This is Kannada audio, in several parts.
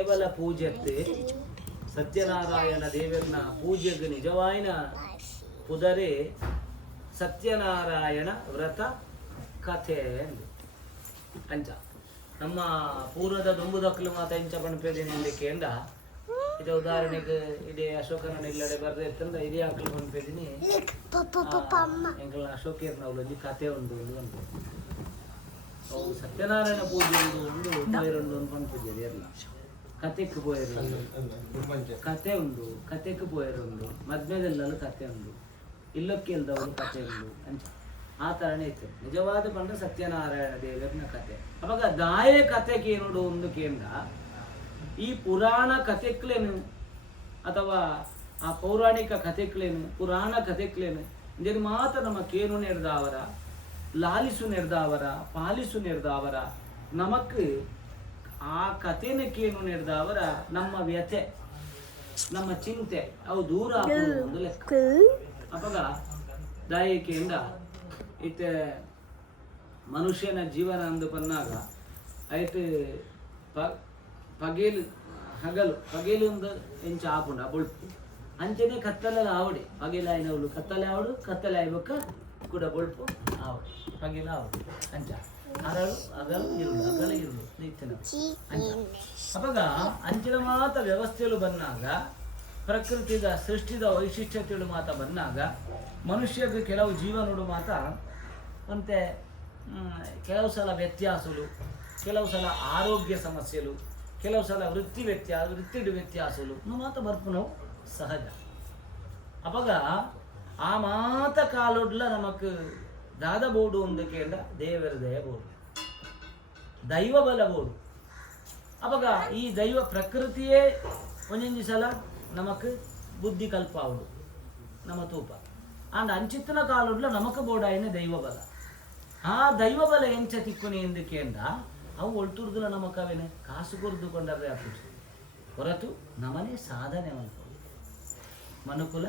ಕೇವಲ ಪೂಜೆತ್ತೆ ಸತ್ಯನಾರಾಯಣ ದೇವರನ್ನ ಪೂಜೆಗೆ ನಿಜವಾಯಿನ ಪುದರೆ ಸತ್ಯನಾರಾಯಣ ವ್ರತ ಕಥೆ ಅಂಚ ನಮ್ಮ ಪೂರ್ವದ ದುಂಬುದಕ್ಕಲು ಮಾತ ಇಂಚ ಪಣಪೇದಿನ ಕೇಂದ್ರ ಇದು ಉದಾಹರಣೆಗೆ ಇಡೀ ಅಶೋಕನ ಇಲ್ಲಡೆ ಬರ್ದೇ ಇರ್ತಂದ್ರೆ ಹಿರಿಯ ಆಕಲು ಪಣಪೇದಿನಿ ಎಂಕಲ್ನ ಅಶೋಕೀರ್ನವಲ್ಲಿ ಕಥೆ ಉಂಟು ಅಂತ ಅವು ಸತ್ಯನಾರಾಯಣ ಪೂಜೆ ಒಂದು ಪೋಯಿರೊಂದು ಒಂದು ಪಣಪೂಜೆ ಎಲ್ಲ ಕತೆಗೆ ಪೋಯಿರೊಂದು ಕತೆ ಉಂಡು ಕತೆಗೆ ಪೋಯಿರೊಂದು ಮದ್ವೆದೆಲ್ಲೂ ಕತೆ ಉಂಡು ಇಲ್ಲಕ್ಕೆ ಇಲ್ದವರು ಕತೆ ಉಂಡು ಅಂಚ ಆ ಥರನೇ ಇತ್ತು ನಿಜವಾದ ಪಂಡ ಸತ್ಯನಾರಾಯಣ ದೇವರನ ಕತೆ ಅವಾಗ ದಾಯೆ ಕತೆಗೆ ನೋಡು ಒಂದು ಕೇಂದ್ರ ಈ ಪುರಾಣ ಕಥೆಕ್ಲೇನು ಅಥವಾ ಆ ಪೌರಾಣಿಕ ಕಥೆಕ್ಲೇನು ಪುರಾಣ ಕಥೆಕ್ಲೇನು ಇದನ್ನು ಮಾತ್ರ ನಮ್ಮ ಕೇನು ನೆರೆದವರ ಲಾಲಿಸು ನೆರೆದವರ ಪಾಲಿಸು ನೆರೆದವರ ನಮಕ್ ಆ ಕಥೆನ ಕೇನು ನೆರೆದವರ ನಮ್ಮ ವ್ಯಥೆ ನಮ್ಮ ಚಿಂತೆ ಅವು ದೂರ ಒಂದು ಲೆಕ್ಕ ಅವಾಗ ದಾಯಿಕೆಯಿಂದ ಇತ್ತೆ ಮನುಷ್ಯನ ಜೀವನ ಅಂದು ಬಂದಾಗ ಐತೆ ಪಗೇಲು ಹಗಲು ಪಗೇಲು ಒಂದು ಎಂಚ ಆಪುಂಡ ಬೊಳ್ಪು ಅಂಚನೆ ಕತ್ತಲೆಲ್ಲ ಆವಡಿ ಪಗೇಲಾಯಿನವಳು ಕತ್ತಲೆ ಆವಡು ಕತ್ತಲೆ ಆಯ್ಬೇಕ ಕೂಡ ಬೊಳ್ಪು ಆವಡಿ ಪಗೇಲ ಆವಡು ಅಂಚ ಅರಳು ಅಗಲು ಇರುಳು ಅಗಲ ಇರುಳು ನಿತ್ಯನ ಅಂಚ ಅವಾಗ ಅಂಚಿನ ಮಾತ ವ್ಯವಸ್ಥೆಗಳು ಬಂದಾಗ ಪ್ರಕೃತಿದ ಸೃಷ್ಟಿದ ವೈಶಿಷ್ಟ್ಯತೆಗಳು ಮಾತ ಬಂದಾಗ ಮನುಷ್ಯಗೆ ಕೆಲವು ಜೀವನಗಳು ಮಾತ ಮತ್ತೆ ಕೆಲವು ಸಲ ವ್ಯತ್ಯಾಸಗಳು ಕೆಲವು ಸಲ ಆರೋಗ್ಯ ಸಮಸ್ಯೆಗಳು ಕೆಲವು ಸಲ ವೃತ್ತಿ ವ್ಯತ್ಯಾಸಗಳು ಮಾತ ಬರ್ಪು ನಾವು ಸಹಜ ಅವಾಗ ಆ ಮಾತ ಕಾಲೊಡ್ಲ ನಮಕ್ ದಾದ ಬೋಡು ಒಂದಕ್ಕೆ ದೇವರ ದಯ ಬೋಡು ದೈವ ಬಲ ಬೋಡು ಅವಾಗ ಈ ದೈವ ಪ್ರಕೃತಿಯೇ ಒಂದೊಂದು ಸಲ ನಮಕ್ ಬುದ್ಧಿ ಕಲ್ಪ ಅವಡು ನಮ್ಮ ತೂಪ ಅಂಡ್ ಅಂಚಿತ್ತಿನ ಕಾಲೊಡ್ಲ ನಮಕ್ ಬೋಡಾಯಿನ ದೈವ ಬಲ ಆ ದೈವ ಬಲ ಎಂಚ ತಿಕ್ಕುನಿ ಎಂದಕ್ಕೆ ಅವು ಒಳ್ತುರ್ದುಲ ನಮಕವೇನೆ ಕಾಸು ಕೊರ್ದುಕೊಂಡರೆ ಅಪ್ಪು ಹೊರತು ನಮನೆ ಸಾಧನೆ ಮಲ್ಪೋಡು ಮನುಕುಲ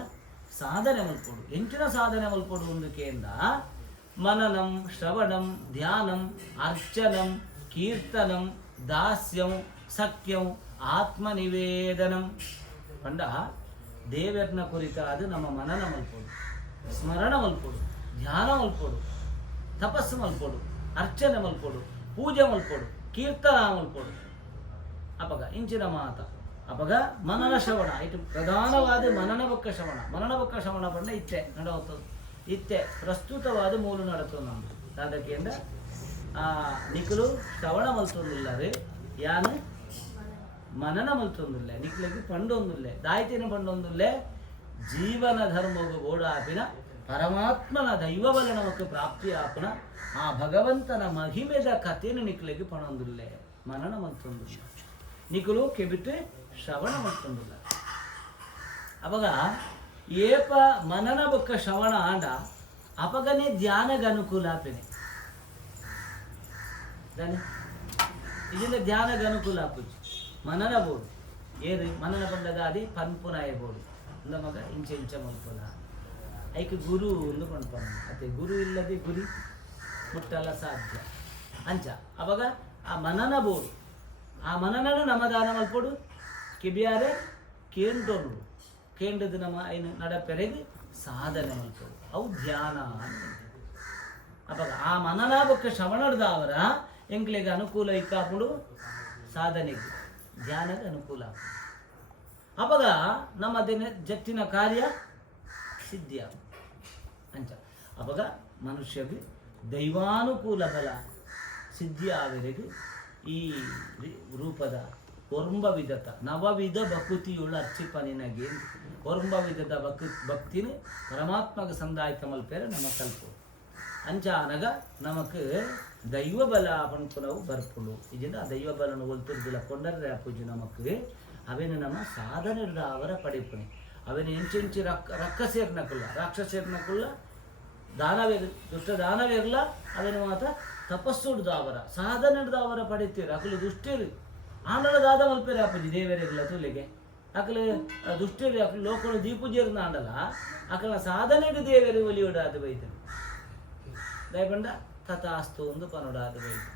ಸಾಧನೆ ಮಲ್ಪೋಡು ಎಂಚಿನ ಸಾಧನೆ ಮಲ್ಪೋಡು ಒಂದಕ್ಕೆ ಮನನಂ ಶ್ರವಣಂ ಧ್ಯಾನಂ ಅರ್ಚನಂ ಕೀರ್ತನಂ ದಾಸ್ಯಂ ಸಖ್ಯಂ ಆತ್ಮನಿವೇದನಂ ಪಂಡ ದೇವರನ್ನ ಕುರಿತಾದ ನಮ್ಮ ಮನನ ಮಲ್ಪೋಡು ಸ್ಮರಣ ಮಲ್ಪೋಡು ಧ್ಯಾನ ಮಲ್ಪೋಡು ತಪಸ್ಸು ಮಲ್ಪೋಡು ಅರ್ಚನೆ ಮಲ್ಪೋಡು ಪೂಜೆ ಮಲ್ಪೋಡು ಕೀರ್ತನ ಮಲ್ಪೋಡು ಅಪಗ ಇಂಚಿನ ಮಾತ ಅಪಗ ಮನನ ಶ್ರವಣ ಇಟ್ಟು ಪ್ರಧಾನವಾದ ಮನನ ಬಕ್ಕ ಶ್ರವಣ ಪಂಡ ಇತ್ತೆ ನಡೆಯುತ್ತದೆ ಇತ್ತೆ ಪ್ರಸ್ತುತವಾದ ಮೂಲು ನಡತದೆ ನಮ್ದು ಅದಕ್ಕೆಂದ ನಿಖಲು ಶ್ರವಣ ಮಲ್ತೊಂದಿಲ್ಲದೆ ಯಾನು ಮನನ ಮಲ್ತೊಂದಿಲ್ಲ ನಿಖಲಿಗೆ ಪಂಡೊಂದಿಲ್ಲ ದಾಯ್ತಿನ ಪಂಡೊಂದಿಲ್ಲ ಜೀವನ ಧರ್ಮವು ಓಡಾಪಿನ ಪರಮಾತ್ಮನ ದೈವಬಲ ನಮಕ್ಕೆ ಪ್ರಾಪ್ತಿ ಆಪನ ಆ ಭಗವಂತನ ಮಹಿಮೆದ ಕಥೆಯನ್ನು ನಿಖಲಿಗೆ ಪಣೊಂದಿಲ್ಲ ಮನನ ಮಲ್ತೊಂದಿಲ್ಲ ನಿಖಲು ಕೆಬಿಟ್ಟು ಶ್ರವಣ ಮಲ್ತೊಂದಿಲ್ಲ ಅವಾಗ ಏಪ ಮನನ ಬೊಕ್ಕ ಶ್ರವಣ ಆಂಡ ಅಪಗನೆ ಧ್ಯಾನಗ ಅನುಕೂಲ ಆಪೆನೆ ಇದರಿಂದ ಧ್ಯಾನಗ ಅನುಕೂಲ ಆಪುಜಿ ಮನನ ಬೋಡು ಏರು ಮನನ ಪಂಡದಾದಿ ಪನ್ಪುನಾಯ ಬೋಡು ಅಂದ ಮಗ ಇಂಚ ಮಲ್ಪುನ ಐಕೆ ಗುರು ಒಂದು ಪಣ್ಪನ ಅತ್ತೆ ಗುರು ಇಲ್ಲದೆ ಗುರಿ ಮುಟ್ಟಲ್ಲ ಸಾಧ್ಯ ಅಂಚ ಅವಾಗ ಆ ಮನನ ಬೋಡು ಆ ಮನನ ನಮ್ಮ ದಾನ ಮಲ್ಪೋಡು ಕಿಬಿಯಾರೆ ಕೇಂಟೋನು ಕೇಂದ್ರದ ನಮ್ಮ ಏನು ನಡಪೆರೆಗೆ ಸಾಧನೆ ಮಲ್ಪೋಡು ಅವು ಧ್ಯಾನ ಅವಾಗ ಆ ಮನನ ಬೊಕ್ಕ ಶ್ರವಣದ ಅವರ ಎಂಕ್ಲೆಗೆ ಅನುಕೂಲ ಇಕ್ಕಾಪುಡು ಸಾಧನೆಗೆ ಧ್ಯಾನಕ್ಕೆ ಅನುಕೂಲ ಅವಾಗ ನಮ್ಮ ದಿನ ಜತ್ತಿನ ಕಾರ್ಯ ಸಿದ್ಧಿ ಅಂಚ ಅವಾಗ ಮನುಷ್ಯಗೆ ದೈವಾನುಕೂಲ ಬಲ ಸಿದ್ಧಿ ಆವರೆಗೆ ಈ ರೂಪದ ಒರ್ಂಬ ವಿಧತ ನವವಿಧ ಭಕುತಿಯುಳ್ಳ ಅರ್ಚಿಪನಿನಗೆ ಒರ್ಂಬ ವಿಧದ ಭಕ್ತಿನ ಪರಮಾತ್ಮಗ ಸಂದಾಯಕ ಮಲ್ಪೇರ ನಮ್ಮ ಕಲ್ಪು ಅಂಚ ಅನಗ ನಮಕ್ ದೈವ ಬಲ ಪಂಪುನವು ಬರ್ಪುಡು ಇದರಿಂದ ದೈವ ಬಲನ ಒಲ್ತಿರ್ದಿಲ್ಲ ಕೊಂಡರೆ ಅಪ್ಪುಜಿ ನಮಕ್ ಅವೇನು ನಮ್ಮ ಸಾಧನೆ ಅವರ ಪಡಿಪುಣಿ ಅವೇನು ಎಂಚೆಂಚಿ ರಕ್ಕಸೇರ್ನಕುಲ್ಲ ರಾಕ್ಷಸೇರ್ನಕುಲ್ಲ ದಾನವೇರ್ ದುಷ್ಟ ದಾನವೇರ್ಲ ಅವೇನು ಮಾತ ತಪಸ್ಸುಡ್ದ ಅವರ ಸಾಧನೆ ಅವರ ಪಡಿತೀರಿ ಅಕಲು ದುಷ್ಟೇರಿ ಆಂಡಲ ದಾದ ಮಲ್ಪೇರಿ ಅಪ್ಪುಜಿ ದೇವರಿರ್ಲ ತುಲಿಗೆ ಅಕಲು ದುಷ್ಟೇರಿ ಅಕಲು ಲೋಕಲು ದೀಪುಜೇರ್ನ ಆಂಡಲ ಅಕಲ ಸಾಧನೆಗೆ ದೇವರಿ ಒಲಿಯೋಡಾದ ಬೈತ ದಯಪಂಡ ತಥಾಸ್ತು ಒಂದು ಪನೋಡಾದ ಬೈತ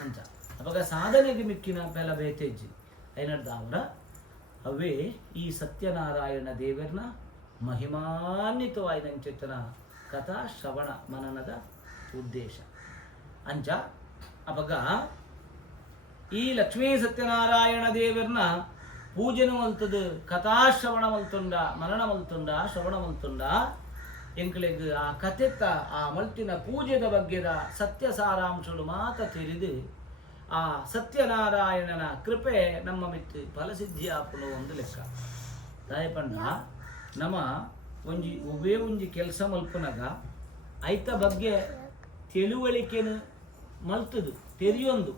ಅಂಚ ಅವಾಗ ಸಾಧನೆಗೆ ಮಿಕ್ಕಿನ ಬೆಲ ಬೇತೆಜ್ಜಿ ಏನಡ್ದ ಅವರ ಅವೇ ಈ ಸತ್ಯನಾರಾಯಣ ದೇವರನ್ನ ಮಹಿಮಾನ್ವಿತವಾಯಿನ ಕಥಾ ಶ್ರವಣ ಮನನದ ಉದ್ದೇಶ ಅಂಚ ಅವಾಗ ಈ ಲಕ್ಷ್ಮೀ ಸತ್ಯನಾರಾಯಣ ದೇವರನ್ನ ಪೂಜೆನೂ ಮಲ್ತದ ಕಥಾಶ್ರವಣ ಮಲ್ತುಂಡ ಮರಣ ಮಲ್ತುಂಡ ಶ್ರವಣ ಮಲ್ತುಂಡ ಎಂಕ್ಲೆಗ್ ಆ ಕಥೆತ್ತ ಆ ಮಲ್ತಿನ ಪೂಜೆದ ಬಗ್ಗೆದ ಸತ್ಯ ಸಾರಾಂಶಗಳು ಮಾತ್ರ ತಿಳಿದು ಆ ಸತ್ಯನಾರಾಯಣನ ಕೃಪೆ ನಮ್ಮ ಮಿತ್ತು ಫಲಸಿದ್ಧಿ ಆಪುನ ಒಂದು ಲೆಕ್ಕ ದಯಪಂಡ ನಮ್ಮ ಒಂಜಿ ಕೆಲಸ ಮಲ್ಪನಾಗ ಐತ ಬಗ್ಗೆ ತಿಳುವಳಿಕೆನು ಮಲ್ತದು ತೆರಿಯೊಂದು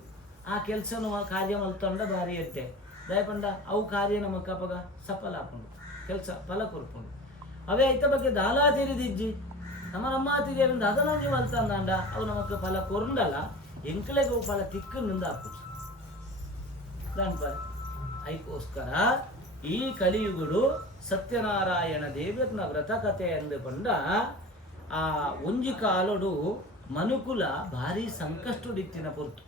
ಆ ಕೆಲಸನು ಕಾರ್ಯ ಮಲ್ತೊಂಡ ಬಾರಿ ಎಟ್ಟೆ ದಯಪಂಡ ಅವು ಕಾರ್ಯ ನಮಕ್ ಅಪಗ ಸಫಲ ಆಪುಂಡು ಕೆಲಸ ಫಲ ಕೊರ್ಪುಂಡು ಅವೇ ಐತ ಬಗ್ಗೆ ದಾಲಾ ತೆರಿದಿಜ್ಜಿ ನಮ್ಮ ತಿರಿಯರಿಂದ ಅದನ್ನ ನೀವು ಮಲ್ತಂದಾಂಡ ಅವು ನಮಕ್ ಫಲ ಕೊರಂಡಲ್ಲ ಎಂಕ್ಲೆಗೂ ಫಲ ತಿಕ್ಕನಿಂದ ಹಾಕು ದಾನ್ಪಾಯ್ ಐಕೋಸ್ಕರ ಈ ಕಲಿಯುಗಡು ಸತ್ಯನಾರಾಯಣ ದೇವರನ ವ್ರತ ಕಥೆ ಎಂದುಕೊಂಡ ಆ ಒಂಜಿ ಕಾಲಡು ಮನುಕುಲ ಭಾರಿ ಸಂಕಷ್ಟುಡಿತ್ತಿನ ಪೊರ್ತು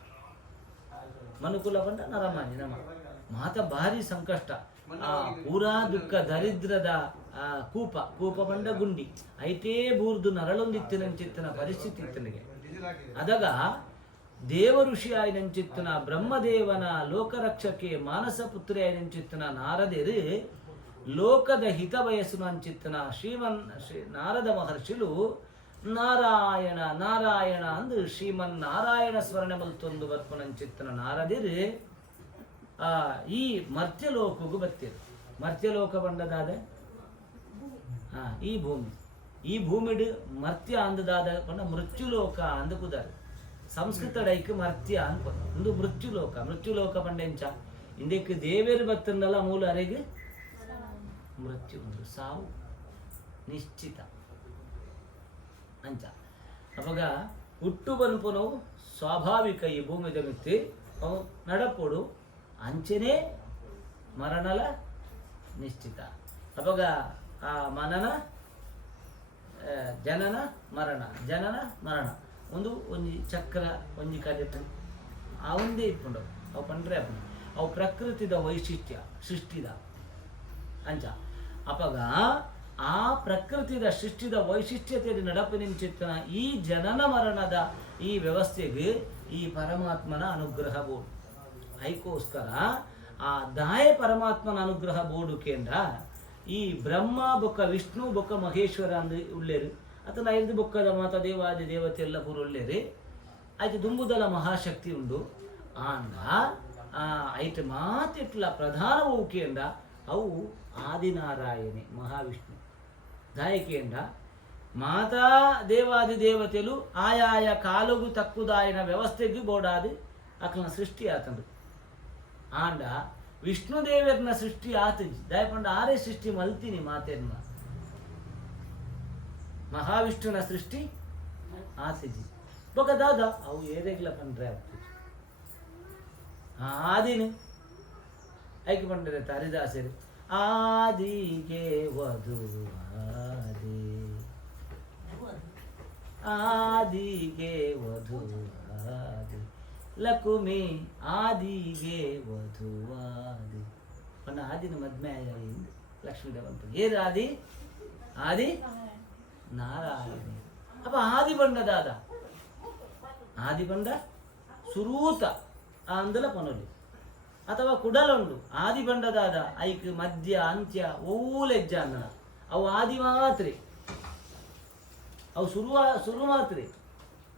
ಮನುಕುಲ ಬಂಡ ನರಮಾನಿ ನಮ ಮಾತ ಭಾರಿ ಸಂಕಷ್ಟ ಆ ಪೂರಾ ದುಃಖ ದರಿದ್ರದ ಕೂಪ ಬಂಡ ಗುಂಡಿ ಐತೇ ಬೂರ್ದು ನರಳೊಂದಿತ್ತಿನಂಚಿತ್ತಿನ ಪರಿಸ್ಥಿತಿ ಇತ್ತನಿಗೆ ಅದಾಗ ದೇವ ಋಷಿ ಆಯ್ನಂಚಿತ್ತನ ಬ್ರಹ್ಮದೇವನ ಲೋಕರಕ್ಷಕ್ಕೆ ಮಾನಸ ಪುತ್ರಿ ಆಯ್ನಂಚಿತ್ತನ ನಾರದೇರು ಲೋಕದ ಹಿತ ಬಯಸುನ ಅಂಚಿತ್ತನ ನಾರದ ಮಹರ್ಷಿಲು ನಾರಾಯಣ ನಾರಾಯಣ ಅಂದು ಶ್ರೀಮನ್ ನಾರಾಯಣ ಸ್ಮರಣೆ ಮಲ್ತೊಂದು ಬರ್ಪನಂಚಿತ್ತನ ನಾರದಿರು ಈ ಮರ್ತ್ಯಲೋಕಗೂ ಬತ್ತಿರು ಮರ್ತ್ಯಲೋಕ ಬಂಡದಾದ ಈ ಭೂಮಿಡು ಮರ್ತ್ಯ ಅಂದದಾದ ಬಂಡ ಮೃತ್ಯುಲೋಕ ಅಂದ ಕುದಾರು ಸಂಸ್ಕೃತ ಡೈಕ್ ಮರ್ತ್ಯ ಅನ್ಕೊ ಒಂದು ಮೃತ್ಯುಲೋಕ ಪಂಡೆಂಚ ಇಂದಕ್ಕೆ ದೇವೇರು ಬತ್ತಂದಲ್ಲ ಮೂಲ ಅರೆಗೆ ಮೃತ್ಯು ಒಂದು ಸಾವು ನಿಶ್ಚಿತ ಅಂಚ ಅವಾಗ ಹುಟ್ಟು ಬನ್ಪುನವು ಸ್ವಾಭಾವಿಕ ಈ ಭೂಮಿದ ಮಿತ್ತಿ ಅವು ನಡಪೋಡು ಅಂಚನೆ ಮರಣಲ ನಿಶ್ಚಿತ ಅವಾಗ ಆ ಮನನ ಜನನ ಮರಣ ಒಂಜಿ ಚಕ್ರ ಒಂಜಿ ಕದೆಟ್ಟು ಅವಂದೇ ಇಟ್ಕೊಂಡವು ಅವು ಪಂಡ್ರೆ ಅವು ಪ್ರಕೃತಿದ ವೈಶಿಷ್ಟ್ಯ ಸೃಷ್ಟಿದ ಅಂಚ ಅಪಗ ಆ ಪ್ರಕೃತಿದ ಸೃಷ್ಟಿದ ವೈಶಿಷ್ಟ್ಯತೆ ನಡಪಿನಿಂಚಿತ್ತನ ಈ ಜನನ ಮರಣದ ಈ ವ್ಯವಸ್ಥೆಗೆ ಈ ಪರಮಾತ್ಮನ ಅನುಗ್ರಹ ಬೋಡು ಐಕೋಸ್ಕರ ಆ ದಾಯ ಪರಮಾತ್ಮನ ಅನುಗ್ರಹ ಬೋಡು ಕೇಂದ್ರ ಈ ಬ್ರಹ್ಮ ಬೊಕ್ಕ ವಿಷ್ಣು ಬೊಕ್ಕ ಮಹೇಶ್ವರ ಅಂದು ಉಳ್ಳೇರು ಅತನ ಐದು ಬೊಕ್ಕದ ಮಾತ ದೇವಾದಿ ದೇವತೆ ಎಲ್ಲ ಪೂರ ಒಳ್ಳೆರಿ ಆಯ್ತು ದುಂಬುದಲ ಮಹಾಶಕ್ತಿ ಉಂಡು ಆಂಡ ಐಟ್ ಮಾತಿಟ್ಲ ಪ್ರಧಾನ ಊಕೆಂಡ ಅವು ಆದಿನಾರಾಯಣೆ ಮಹಾವಿಷ್ಣು ದಾಯಕೆಂಡ ಮಾತಾ ದೇವಾದಿ ದೇವತೆಲು ಆಯಾಯ ಕಾಲುಗು ತಕ್ಕುದಾಯನ ವ್ಯವಸ್ಥೆಗೂ ಬೋಡಾದಿ ಅಕ್ಲನ ಸೃಷ್ಟಿ ಆತಂದು ಆಂಡ ವಿಷ್ಣು ದೇವರನ ಸೃಷ್ಟಿ ಆತಜಿ ದಯಪಂಡ ಆರೇ ಸೃಷ್ಟಿ ಮಲ್ತೀನಿ ಮಾತೆನ್ನ ಮಹಾವಿಷ್ಣುನ ಸೃಷ್ಟಿ ಆತಜಿ ಬೊಕ ದಾದ ಅವು ಏರೆಗ್ಲ ಪಂಡ್ರೆ ಆಗ್ತದೆ ಆದಿನ ಐಕೆ ಪಂಡ್ರೆ ಹರಿದಾಸರು ಆದಿಗೆ ವಧು ಆದಿಗೆ ವಧು ಆದಿ ಲಕುಮಿ ಆದಿಗೆ ವಧುವಾದಿ ಪನ್ನ ಆದಿನ ಮದ್ಮೆ ಲಕ್ಷ್ಮೀದೇವಂತ ಏರು ಆದಿ ನಾರಾಯಣ ಅಪ್ಪ ಆದಿ ಬಂಡದಾದ ಆದಿ ಬಂಡ ಸುರೂತ ಅಂದಲ ಪನೊಲಿ ಅಥವಾ ಕುಡಲುಂಡು ಆದಿ ಬಂಡದಾದ ಐಕ್ ಮಧ್ಯ ಅಂತ್ಯ ಓಲೆಜ್ಜ ಅನ್ನ ಅವು ಆದಿ ಮಾತ್ರೆ ಅವು ಶುರು ಮಾತ್ರೆ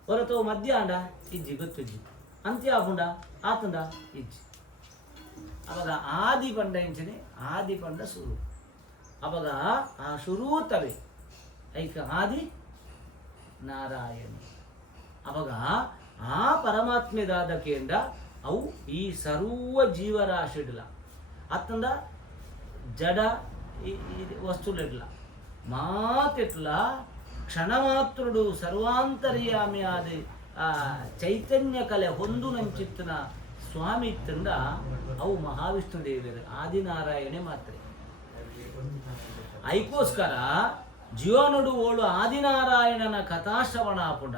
ಹೊರತವು ಮಧ್ಯ ಅಂಡ ಇಜ್ಜಿ ಗೊತ್ತಿಜ್ಜಿ ಅಂತ್ಯ ಆಪುಂಡ ಆತಂಡ ಇಜ್ಜಿ ಅವಾಗ ಆದಿ ಪಂಡ ಇಂಚನೆ ಆದಿ ಪಂಡ ಶುರು ಅವಾಗ ಆ ಶುರೂತವೇ ಐಕ ಆದಿ ನಾರಾಯಣ ಅವಾಗ ಆ ಪರಮಾತ್ಮೆದಾದ ಕೇಂದ್ರ ಅವು ಈ ಸರ್ವ ಜೀವರಾಶಿಡ್ಲ ಅತ್ತಂದ ಜಡ ವಸ್ತುಲಿಡ್ಲ ಮಾತೆಟ್ಲ ಕ್ಷಣ ಮಾತ್ರುಡು ಸರ್ವಾಂತರ್ಯಾಮಿ ಆದಿ ಆ ಚೈತನ್ಯ ಕಲೆ ಹೊಂದು ನಂಚಿತ್ತನ ಸ್ವಾಮಿ ಇತ್ತಂಡ ಅವು ಮಹಾವಿಷ್ಣು ದೇವರು ಆದಿನಾರಾಯಣೆ ಮಾತ್ರ ಐಕೋಸ್ಕರ ಜೀವನುಡು ಓಳು ಆದಿನಾರಾಯಣನ ಕಥಾಶ್ರವಣ ಆಪುಂಡ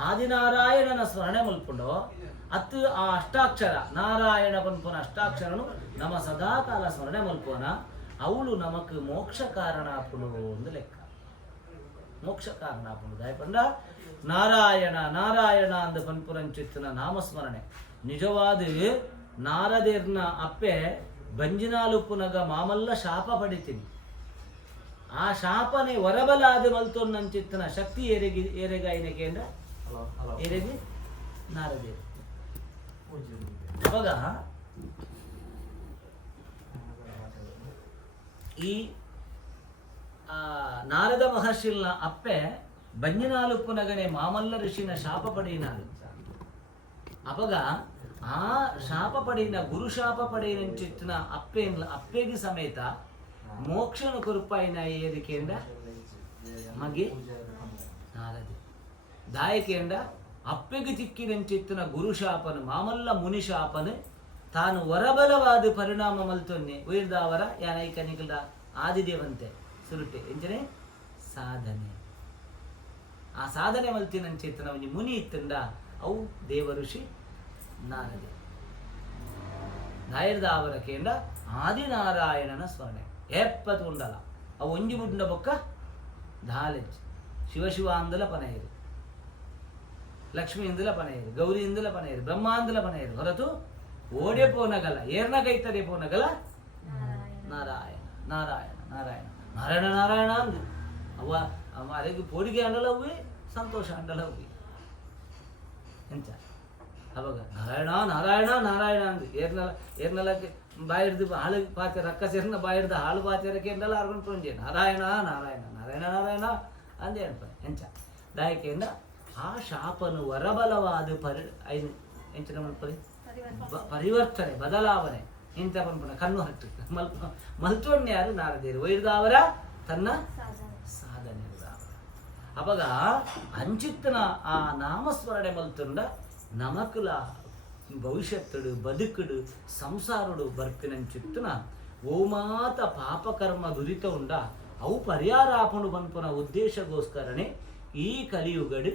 ಆದಿನಾರಾಯಣನ ಸ್ಮರಣೆ ಮಲ್ಪುಂಡು ಅತ್ತು ಆ ಅಷ್ಟಾಕ್ಷರ ನಾರಾಯಣ ಪನ್ಪುನ ಅಷ್ಟಾಕ್ಷರನು ನಮ್ಮ ಸದಾಕಾಲ ಸ್ಮರಣೆ ಮಲ್ಪೋನ ಅವಳು ನಮಕ್ ಮೋಕ್ಷ ಕಾರಣ ಆಪುಡು ಒಂದು ಲೆಕ್ಕ. ಮೋಕ್ಷ ಕಾರಣ ಆಪುಡು ದಾಯಪಂಡ ನಾರಾಯಣ ನಾರಾಯಣ ಅಂದ ಪನ್ಪುರಂಚಿತ್ತಿನ ನಾಮಸ್ಮರಣೆ ನಿಜವಾದ ನಾರದೇರ್ನ ಅಪ್ಪೆ ಬಂಜಿನಾಲುಪ್ಪುನಗ ಮಾಮಲ್ಲ ಶಾಪ ಪಡಿತೀನಿ. ಆ ಶಾಪನೆ ಹೊರಬಲಾದ ಮಲ್ತೊನ್ನಂಚಿತ್ತಿನ ಶಕ್ತಿ ಏರೆಗಾಯಿನಕ್ಕೆ ಅಂದ್ರ ಏರೆಗಿ ನಾರದೇರು ಅವಾಗ ಈ ನಾರದ ಮಹರ್ಷಿಲ್ನ ಅಪ್ಪೆ ಬಂಜಿನಾಲುಪ್ಪುನಗನೆ ಮಾಮಲ್ಲ ಋಷಿನ ಶಾಪ ಪಡೆಯಿನಾರು ಅವಾಗ ಆ ಶಾಪ ಪಡೆಯಿನ ಗುರು ಶಾಪ ಪಡೆಯಿನ ಅಪ್ಪೆಗೆ ಸಮೇತ ಮೋಕ್ಷನು ಕುರುಪಾಯಿನ ಏರಿಕೆಂಡ ಮಗೆ ನಾರದೆ ದಾಯಕೆಂಡ ಅಪ್ಪೆಗೆ ತಿಕ್ಕಿನಂಚಿತ್ತಿನ ಗುರು ಶಾಪನು ಮಾಮಲ್ಲ ಮುನಿ ಶಾಪನು ತಾನು ಹೊರಬಲವಾದ ಪರಿಣಾಮ ಮಲ್ತೊನ್ನೆ ಉಯಿರ್ದಾವರ ಯಾನೈಕನಿಕದ ಆದಿದೇವಂತೆ ಸುರುಟೆ ಎಂಚನೆ ಸಾಧನೆ. ಆ ಸಾಧನೆ ಮಲ್ತಿನಂಚಿತ್ತಿನ ಒಂಜಿ ಮುನಿ ಇತ್ತಂಡ ಅವು ದೇವ ಋಷಿ ನಾರದೆ ದಾಯರ್ದಾವರ ಕೇಂದ್ರ ಆದಿನಾರಾಯಣನ ಸ್ಮರಣೆ ಎಪ್ಪತ್ತು ಉಂಡಲ ಅವು ಒಂಜಿ ಬುಡ್ಡ ಬೊಕ್ಕ ದಾಲೆಜ್ ಶಿವ ಅಂದಲ ಪನೆಯರು, ಲಕ್ಷ್ಮಿ ಇಂದಲ ಪನೆಯರು, ಗೌರಿ ಇಂದಲ ಪನೆಯರು, ಬ್ರಹ್ಮ ಅಂದಲ ಪನೆಯರು ಹೊರತು ಓಡೆ ಪೋನಗಲ ಏರ್ನ ಕೈತದೆ ಪೋನಗಲ ನಾರಾಯಣ ನಾರಾಯಣ ನಾರಾಯಣ ನಾರಾಯಣ ನಾರಾಯಣ ಅಂದು ಅವ ಅದಕ್ಕೆ ಪೋಡಿಗೆ ಅಂಡಲವ್ವಿ ಸಂತೋಷ ಅಂಡಲವ್ವಿ ಎಂಚ ಅವಾಗ ನಾರಾಯಣ ನಾರಾಯಣ ನಾರಾಯಣ ಅಂದು ಏರ್ನಲಕ್ಕೆ ಬಾಯಿಡ್ದು ಹಾಳು ಪಾತ್ರೆ ರಕ್ಕ ಸೇರ್ನ ಬಾಯಿಡ್ದು ಹಾಳು ಪಾತ್ರೆಕ್ಕೆ ಎಂದೆಲ್ಲ ಅರ್ಕೊಂಡು ಪುಂಜೆ ನಾರಾಯಣ ನಾರಾಯಣ ನಾರಾಯಣ ನಾರಾಯಣ ಅಂದೇ ಅನ್ಪನೆ ಎಂಚ ದಾಯಕೆಯಿಂದ ಆ ಶಾಪನು ಹೊರಬಲವಾದ ಎಂಚಿನ ಮಲ್ಪರಿ ಪರಿವರ್ತನೆ ಬದಲಾವಣೆ ಇಂಥ ಪನ್ಪುನ ಕಣ್ಣು ಹಟ್ಟು ಮಲ್ತೊಣ್ಣೆ ಯಾರು ನಾರದೇರು ಒಯ್ದಾವರ ತನ್ನ ಸಾಧನೆ ಅವಾಗ ಅಂಚಿತ್ತನ ಆ ನಾಮಸ್ಮರಣೆ ಮಲ್ತುಂಡ ನಮಕುಲ ಭವಿಷ್ಯತ್ತುಡು ಬದುಕುಡು ಸಂಸಾರುಡು ಬರ್ಪಿನಂಚಿತ್ತುನ ಓಮಾತ ಪಾಪಕರ್ಮ ದುರಿತ ಉಂಡ ಅವು ಪರಿಹಾರ ಆಪುಂಡು ಪನ್ಪುನ ಉದ್ದೇಶಗೋಸ್ಕರನೇ ಈ ಕಲಿಯುಗಡು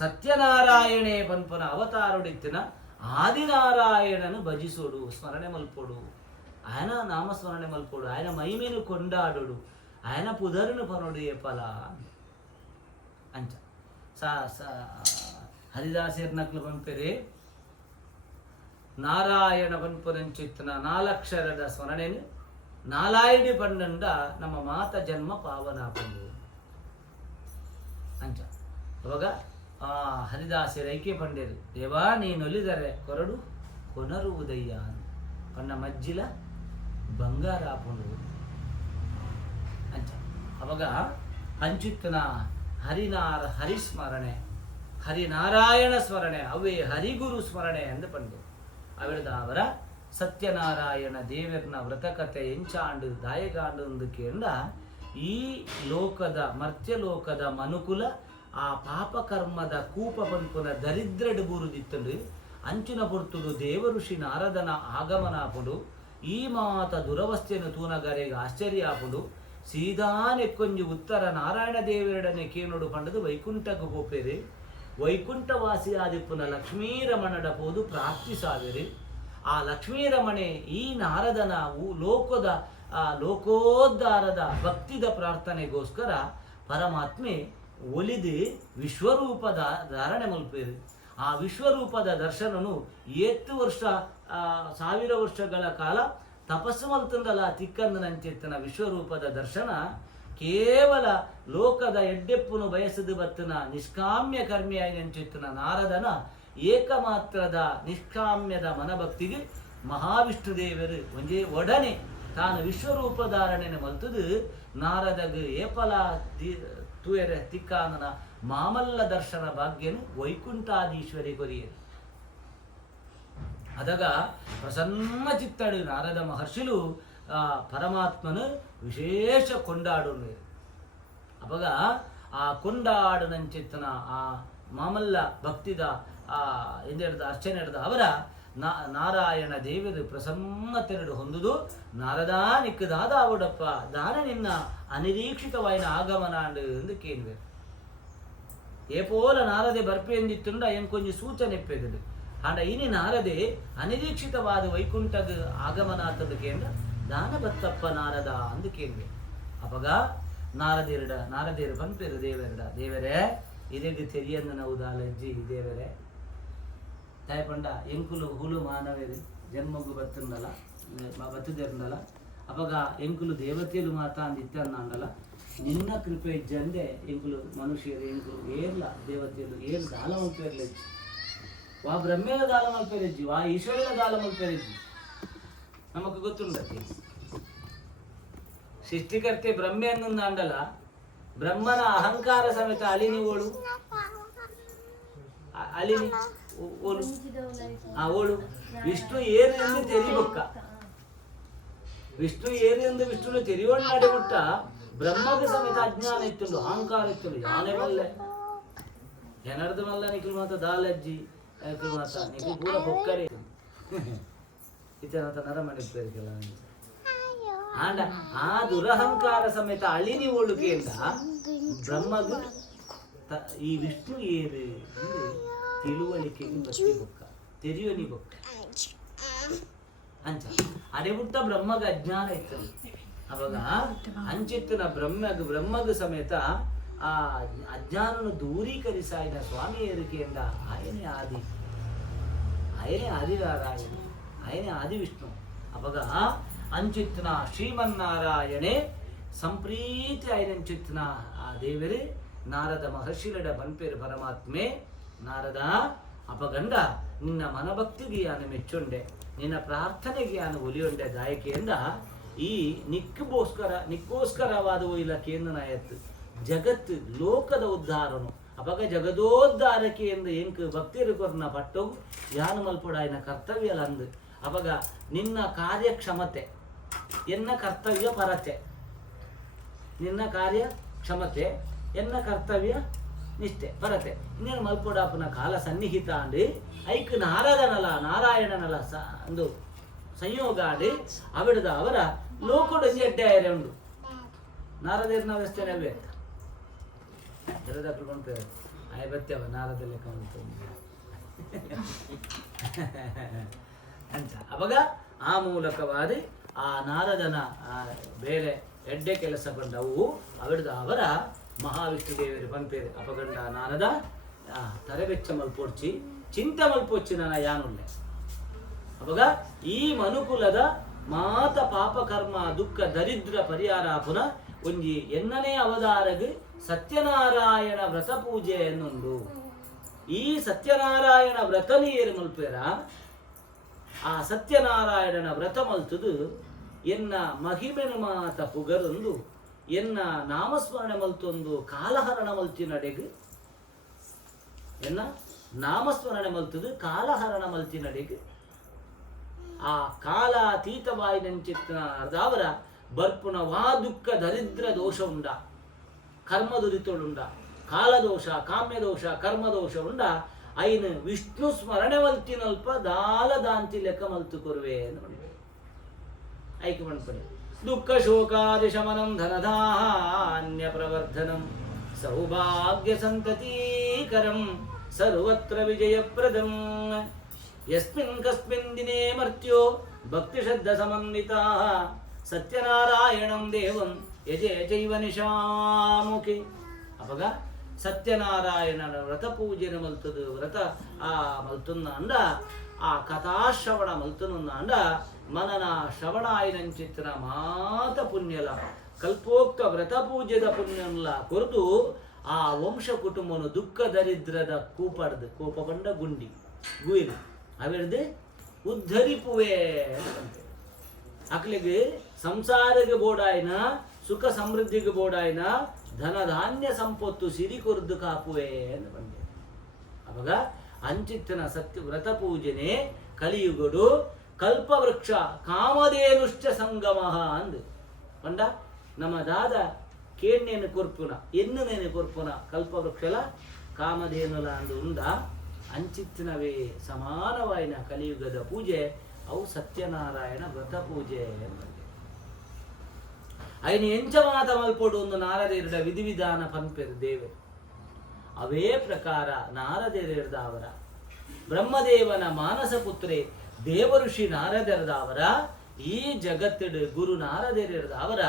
ಸತ್ಯನಾರಾಯಣೇ ಪನ್ಪುನ ಅವತಾರುಡಿತ್ತಿನ ಆದಿನಾರಾಯಣನು ಭಜಿಸೋಡು ಸ್ಮರಣೆ ಮಲ್ಪೋಡು ఆయన నామస్మరణೆ మల్పోడు ఆయన మహిమను కొండాడు ఆయన పుదరును పనుడు ఏ ఫల అంచ ಹರಿದಾಸರ್ನಕ್ಲು ಪಂಪೆರೆ ನಾರಾಯಣ ಪನ್ಪುರಂಚಿತ್ತನ ನಾಲಕ್ಷರದ ಸ್ಮರಣೆನು ನಾಲಾಯಿಡಿ ಪಂಡಂಡ ನಮ್ಮ ಮಾತ ಜನ್ಮ ಪಾವನ ಪಂಡು ಅಂಚ ಅವಾಗ ಹರಿದಾಸರು ಐಕ್ಯ ಪಂಡೇರು ದೇವಾ ನೀನೊಲಿದರೆ ಕೊರಡು ಕೊನರುವುದಯ್ಯ ಪನ್ನ ಮಜ್ಜಿಲ ಬಂಗಾರ ಪುಂಡು ಅಂಚ ಅವಾಗ ಅಂಚಿತ್ತನ ಹರಿಸ್ಮರಣೆ ಹರಿನಾರಾಯಣ ಸ್ಮರಣೆ ಅವೇ ಹರಿಗುರು ಸ್ಮರಣೆ ಎಂದು ಪಂಡು ಅವಿಡದ ಅವರ ಸತ್ಯನಾರಾಯಣ ದೇವರನ ವ್ರತಕತೆ ಎಂಚಾಂಡು ದಾಯಗಾಂಡು ಕೇಂದ್ರ ಈ ಲೋಕದ ಮರ್ತ್ಯಲೋಕದ ಮನುಕುಲ ಆ ಪಾಪಕರ್ಮದ ಕೂಪ ಪಂಪುನ ದರಿದ್ರಡು ಬೂರುದಿತ್ತಂಡು ಅಂಚಿನ ಪೊರ್ತುಡು ದೇವ ಋಷಿ ನಾರದನ ಆಗಮನ ಆಪುಡು ಈ ಮಾತ ದುರವಸ್ಥೆಯನ್ನು ತೂನಗರೆಗೆ ಆಶ್ಚರ್ಯ ಆಪುಡು ಸೀದಾನೆಕ್ಕೊಂಜಿ ಉತ್ತರ ನಾರಾಯಣ ದೇವರಡನೆ ಕೇನೋಡು ಪಂಡದು ವೈಕುಂಠಕ್ಕೆ ಹೋಪೇರಿ ವೈಕುಂಠವಾಸಿ ಆದಿಪ್ಪುನ ಲಕ್ಷ್ಮೀರಮಣಡ ಪೋದು ಪ್ರಾರ್ಥಿಸಾವಿರಿ ಆ ಲಕ್ಷ್ಮೀರಮಣೆ ಈ ನಾರದನ ಲೋಕದ ಲೋಕೋದ್ಧಾರದ ಭಕ್ತಿದ ಪ್ರಾರ್ಥನೆಗೋಸ್ಕರ ಪರಮಾತ್ಮೆ ಒಲಿದು ವಿಶ್ವರೂಪದ ಧಾರಣೆ ಮಲ್ಪೇರಿ ಆ ವಿಶ್ವರೂಪದ ದರ್ಶನನು 7 ವರ್ಷ 1000 ವರ್ಷಗಳ ಕಾಲ ತಪಸ್ಸು ಮಲ್ತಂದಲ್ಲ ತಿಕ್ಕಂದನಂಚಿತ್ತನ ವಿಶ್ವರೂಪದ ದರ್ಶನ ಕೇವಲ ಲೋಕದ ಎಡ್ಡೆಪ್ಪುನು ಬಯಸದು ಬತ್ತನ ನಿಷ್ಕಾಮ್ಯ ಕರ್ಮಿಯಾಗಿ ಅಂಚಿತ್ತನ ನಾರದನ ಏಕಮಾತ್ರದ ನಿಷ್ಕಾಮ್ಯದ ಮನಭಕ್ತಿಗೆ ಮಹಾವಿಷ್ಣು ದೇವರು ಒಂದೇ ಒಡನೆ ತಾನು ವಿಶ್ವರೂಪಧಾರಣೆಯನ್ನು ಮಲ್ತದು ನಾರದಗ ಏಪಲ ತೂಯರೆ ತಿಕ್ಕಾನನ ಮಾಮಲ್ಲ ದರ್ಶನ ಭಾಗ್ಯನು ವೈಕುಂಠಾದೀಶ್ವರಿ ಕೊರಿಯರು ಅದಗ ಪ್ರಸನ್ನ ಚಿತ್ತಡು ನಾರದ ಮಹರ್ಷಿಲು ಪರಮಾತ್ಮನು ವಿಶೇಷ ಕೊಂಡಾಡು ಅವಾಗ ಆ ಕೊಂಡಾಡನಂಚಿತ್ತನ ಆ ಮಾಮಲ್ಲ ಭಕ್ತಿದ ಎಂದೆಡ್ದ ಅರ್ಚನೆ ಹಿಡ್ದ ಅವರ ನಾರಾಯಣ ದೇವರು ಪ್ರಸನ್ನತೆರಡು ಹೊಂದುದು ನಾರದಾ ನಿಕ್ಕದಾದ ಅವಡಪ್ಪ ದಾನ ನಿನ್ನ ಅನಿರೀಕ್ಷಿತವಾಯಿನ ಆಗಮನ ಎಂದು ಕೇಳಿವೆ ಏಪೋಲ ನಾರದೆ ಬರ್ಪೆ ಎಂದಿತ್ತುಂಡ ಅಯ್ಯನ್ ಕೊಂಚ ಸೂಚನೆ ಎಪ್ಪೆದದು ಆಂಡ ಇನಿ ನಾರದೆ ಅನಿರೀಕ್ಷಿತವಾದ ವೈಕುಂಠದ ಆಗಮನಾತದ ಕೇಂದ್ರ ದಾನ ಬತ್ತಪ್ಪ ನಾರದ ಅಂದು ಕೇಂದ್ರ ಅಪಗ ನಾರದೇರು ಪಂಪೇರು ದೇವರೇ ಇದಕ್ಕೆ ತೆರಿಯಂದು ನಾವು ದಾಲಜ್ಜಿ ದೇವರೇ ತಾಯ್ಪಂಡ ಎಂಕುಲು ಹುಲು ಮಾನವೇರು ಜನ್ಮಗು ಬತ್ತುದಿರಲ್ಲ ಅಪಗ ಎಂಕುಲು ದೇವತೆಲು ಮಾತಾ ಅಂದಿತ್ತಂದಲ್ಲ ನಿನ್ನ ಕೃಪೆ ಇಜ್ಜಂದೆ ಎಂಕುಲು ಮನುಷ್ಯರು ಎಂಕುಲು ಏರ್ಲ ದೇವತೆಲು ಏರ್ ದಾಲ ಮಲ್ಪೇರ್ಲೆಜ್ಜಿ ವಾ ಬ್ರಹ್ಮೇನ ದಾಲ ಮಲ್ಪೇರೆಜ್ಜಿ ವಾ ಈಶ್ವರನ ದಾಲ ಮಲ್ಪೇರೆಜ್ಜಿ ನಮಕ್ ಗೊತ್ತುಂಡತಿ ಸೃಷ್ಟಿಕರ್ತೆ ಬ್ರಹ್ಮೆ ಅನ್ನೊಂದು ಅಂಡಲ ಬ್ರಹ್ಮನ ಅಹಂಕಾರ ಸಮೇತ ಅಲಿನಿ ಓಳು ಅಲಿನಿ ಓಳು ಓಳು ವಿಷ್ಣು ಏರು ಎಂದು ತೆರಿಬೊಕ್ಕ ವಿಷ್ಣು ಏರು ಎಂದು ವಿಷ್ಣುನು ತೆರಿವಣ್ಣಾಡಿ ಮುಟ್ಟ ಬ್ರಹ್ಮಗೆ ಸಮೇತ ಅಜ್ಞಾನ ಇತ್ತುಂಡು ಅಹಂಕಾರ ಇತ್ತುಂಡು ಯಾನೇ ಮಲ್ಲೆ ಏನರ್ದು ಮಲ್ಲ ನಿಖಿಲ್ ಮಾತ ದಾಲಜ್ಜಿ ನಿಖಿಲ್ ಮಾತ ನಿಖಿಲ್ ಪೂರ ಹೊಕ್ಕರೆ ಇತನತ ನರಮಣಿಪ್ಪೇರಿಕಲ್ಲ ಆಂಡ ಆ ದುರಹಂಕಾರ ಸಮೇತ ಅಳಿನಿ ಒಳುಕೆಯಿಂದ ಬ್ರಹ್ಮಗ ಈ ವಿಷ್ಣು ಏರು ತಿಳುವಳಿಕೆಗೆ ಬತ್ತಿ ಬೊಕ್ಕ ತೆರಿಯೋನಿ ಬೊಕ್ಕ ಅಂಚ ಅಡೆ ಬಿಟ್ಟ ಬ್ರಹ್ಮಗ ಅಜ್ಞಾನ ಇತ್ತು ಅವಾಗ ಅಂಚಿತ್ತಿನ ಬ್ರಹ್ಮಗ ಸಮೇತ ಆ ಅಜ್ಞಾನನು ದೂರೀಕರಿಸಾಯಿನ ಸ್ವಾಮಿ ಏರಿಕೆಯಿಂದ ಆಯನೇ ಆದಿನಾರಾಯಣ ಆಯನೇ ಆದಿ ವಿಷ್ಣು ಅವಾಗ ಅಂಚಿತ್ತಿನ ಶ್ರೀಮನ್ನಾರಾಯಣೆ ಸಂಪ್ರೀತಿ ಆಯ್ನಂಚಿತ್ತಿನ ಆ ದೇವರೇ ನಾರದ ಮಹರ್ಷಿಲಡ ಪಂಪೇರು ಪರಮಾತ್ಮೆ ನಾರದ ಅಪಗಂಡ ನಿನ್ನ ಮನಭಕ್ತಿಗೆ ಯಾನು ಮೆಚ್ಚುಂಡೆ ನಿನ್ನ ಪ್ರಾರ್ಥನೆಗೆ ಯಾನು ಒಲಿಯುಂಡೆ ಗಾಯಕಿಯಿಂದ ಈ ನಿಕ್ಕೋಸ್ಕರವಾದ ಇಲ್ಲ ಕೇಂದ್ರನಾಯತ್ತು ಜಗತ್ತು ಲೋಕದ ಉದ್ಧಾರನು ಅಪಗ ಜಗದೋದ್ಧಾರಕ್ಕೆ ಎಂದು ಎಂಕ್ ಭಕ್ತಿರುಕೊರ್ನ ಪಟ್ಟವು ಯಾನು ಮಲ್ಪುಡಾಯಿನ ಕರ್ತವ್ಯ ಅಂದು ಅಪಗ ನಿನ್ನ ಕಾರ್ಯಕ್ಷಮತೆ ಎನ್ನ ಕರ್ತವ್ಯ ಪರತೆ ನಿನ್ನ ಕಾರ್ಯಕ್ಷಮತೆ ಎನ್ನ ಕರ್ತವ್ಯ ನಿಷ್ಠೆ ಪರತೆ ಇನ್ನೇನು ಮಲ್ಪುಡಾಪನ ಕಾಲ ಸನ್ನಿಹಿತ ಅಂಡಿ ಐಕ್ ನಾರಾಯಣನಲ ಒಂದು ಸಂಯೋಗ ಆಡಿ ಅವಿಡದ ಅವರ ಲೋಕಡೊಂದು ಎಡ್ಡೆ ಉಂಡು ನಾರದೇರ್ನ ವ್ಯವಸ್ಥೆ ಬೇಕು ಕೊಂಡ್ರೆ ಆಯ ಬತ್ತೇವ ನಾರದ ಲೆಕ್ಕ ಅಂತ ಅವಾಗ ಆ ಮೂಲಕವಾದಿ ಆ ನಾರದನ ಬೇರೆ ಎಡ್ಡೆ ಕೆಲಸಗೊಂಡವು ಅವಿಡದ ಅವರ ಮಹಾವಿಷ್ಣು ದೇವರು ಪಂಪೇರು ಅಪಗಂಡ ನಾರದ ತರವೆಚ್ಚ ಮಲ್ಪೊಡ್ಚಿ ಚಿಂತೆ ಮಲ್ಪೊಚ್ಚಿ ನನ್ನ ಯಾನುಳ್ಳೆ ಅವಾಗ ಈ ಮನುಕುಲದ ಮಾತ ಪಾಪ ಕರ್ಮ ದುಃಖ ದರಿದ್ರ ಪರಿಹಾರ ಪುನ ಒಂಜಿ ಎನ್ನನೇ ಅವತಾರಗೆ ಸತ್ಯನಾರಾಯಣ ವ್ರತ ಪೂಜೆ ಎನ್ನುಂಡು ಈ ಸತ್ಯನಾರಾಯಣ ವ್ರತನಿ ಏರು ಮಲ್ಪೇರ ಆ ಸತ್ಯನಾರಾಯಣನ ವ್ರತ ಮಲ್ತುದು ಎನ್ನ ಮಹಿಮೆನು ಮಾತ ಪುಗರೊಂದು ಎನ್ನ ನಾಮಸ್ಮರಣೆ ಮಲ್ತೊಂದು ಕಾಲಹರಣ ಮಲ್ತಿನಡೆಗೆ ಎನ್ನ ನಾಮಸ್ಮರಣೆ ಮಲ್ತುದು ಕಾಲಹರಣ ಮಲ್ತಿನಡೆಗೆ ಆ ಕಾಲಾತೀತವಾಯಿ ನೆಂಚಿತ್ತವರ ಬರ್ಪುನ ವಾ ದುಃಖ ದರಿದ್ರ ದೋಷ ಉಂಡ ಕರ್ಮ ದುರಿತೊಳುಂಡ ಕಾಲದೋಷ ಕಾಮ್ಯದೋಷ ಕರ್ಮದೋಷ ಉಂಡ ಐನು ವಿಷ್ಣು ಸ್ಮರಣೆ ಮಲ್ತಿನಲ್ಪ ದಾಲದಾಂತಿ ಲೆಕ್ಕ ಮಲ್ತು ಕೊರುವೆ ನೋಡಿ ಐಕೆ ಮಣ್ಪಡೆ ದುಃಖ ಶೋಕಾದಿ ಶಮನಂ ಧನಧಾನ್ಯ ಪ್ರವರ್ಧನಂ ಸೌಭಾಗ್ಯ ಸಂತತೀಕರಂ ಸರ್ವತ್ರ ವಿಜಯಪ್ರದಂ ಯಸ್ಮಿನ್ ಕಸ್ಮಿನ್ ದಿನೇ ಮರ್ತ್ಯೋ ಭಕ್ತಿ ಶ್ರದ್ಧ ಸಮನ್ವಿತಾ ಸತ್ಯನಾರಾಯಣಂ ದೇವಂ ಯಜೆ ಜೈವ ನಿಶಾಮುಖಿ ಅವಾಗ ಸತ್ಯನಾರಾಯಣನ ವ್ರತ ಪೂಜೆನ ಮಲ್ತದು ವ್ರತ ಆ ಮಲ್ತುನ್ನ ಅಂಡ ಆ ಕಥಾಶ್ರವಣ ಮಲ್ತುನ್ನ ಅಂಡ ಮನನ ಶ್ರವಣ ಆಯ್ನಂಚಿತ್ರ ಮಾತ ಪುಣ್ಯಲ ಕಲ್ಪೋಕ್ತ ವ್ರತ ಪೂಜೆದ ಪುಣ್ಯಲ್ಲ ಕೊರದು ಆ ವಂಶ ಕುಟುಂಬನು ದುಃಖ ದರಿದ್ರದ ಕೂಪಡ್ದು ಕೋಪ ಬಂಡ ಗುಂಡಿ ಗುಯಿಲು ಅವಿಡ್ದು ಉದ್ಧರಿಪುವೆ ಅಕ್ಲಿಗೆ ಸಂಸಾರಿಗೆ ಬೋಡಾಯಿನ ಸುಖ ಸಮೃದ್ಧಿಗೆ ಬೋಡಾಯಿನ ಧನಧಾನ್ಯ ಸಂಪತ್ತು ಸಿರಿ ಕೊರ್ದು ಕಾಪುವೆ ಎಂದು ಬಂದೆ ಅವಾಗ ಅಂಚಿತ್ತನ ಸತ್ಯ ವ್ರತ ಪೂಜನೆ ಕಲಿಯುಗಡು ಕಲ್ಪವೃಕ್ಷ ಕಾಮಧೇನುಶ್ಚ ಸಂಗಮ ಅಂದು ಪಂಡ ನಮ್ಮ ದಾದ ಕೇಣ್ಣೇನು ಕೊರ್ಪುನ ಎನ್ನುನೇನು ಕೊರ್ಪುನ ಕಲ್ಪವೃಕ್ಷಲ ಕಾಮಧೇನುಲ ಅಂದು ಉಂಡ ಅಂಚಿತ್ತಿನವೇ ಸಮಾನವಾಯಿನ ಕಲಿಯುಗದ ಪೂಜೆ ಅವು ಸತ್ಯನಾರಾಯಣ ವ್ರತ ಪೂಜೆ ಐನು ಎಂಚ ಮಾತ ಮಲ್ಪೊಡು ಒಂದು ನಾರದೇರುಡ ವಿಧಿವಿಧಾನ ಪಂಪೆರು ದೇವೆ ಅವೇ ಪ್ರಕಾರ ನಾರದೆರೆದಾವರ ಬ್ರಹ್ಮದೇವನ ಮಾನಸ ಪುತ್ರೆ ದೇವಋಷಿ ನಾರದೆರೆದಾವರ ಈ ಜಗತ್ತಿಡು ಗುರು ನಾರದೆರೆದಾವರ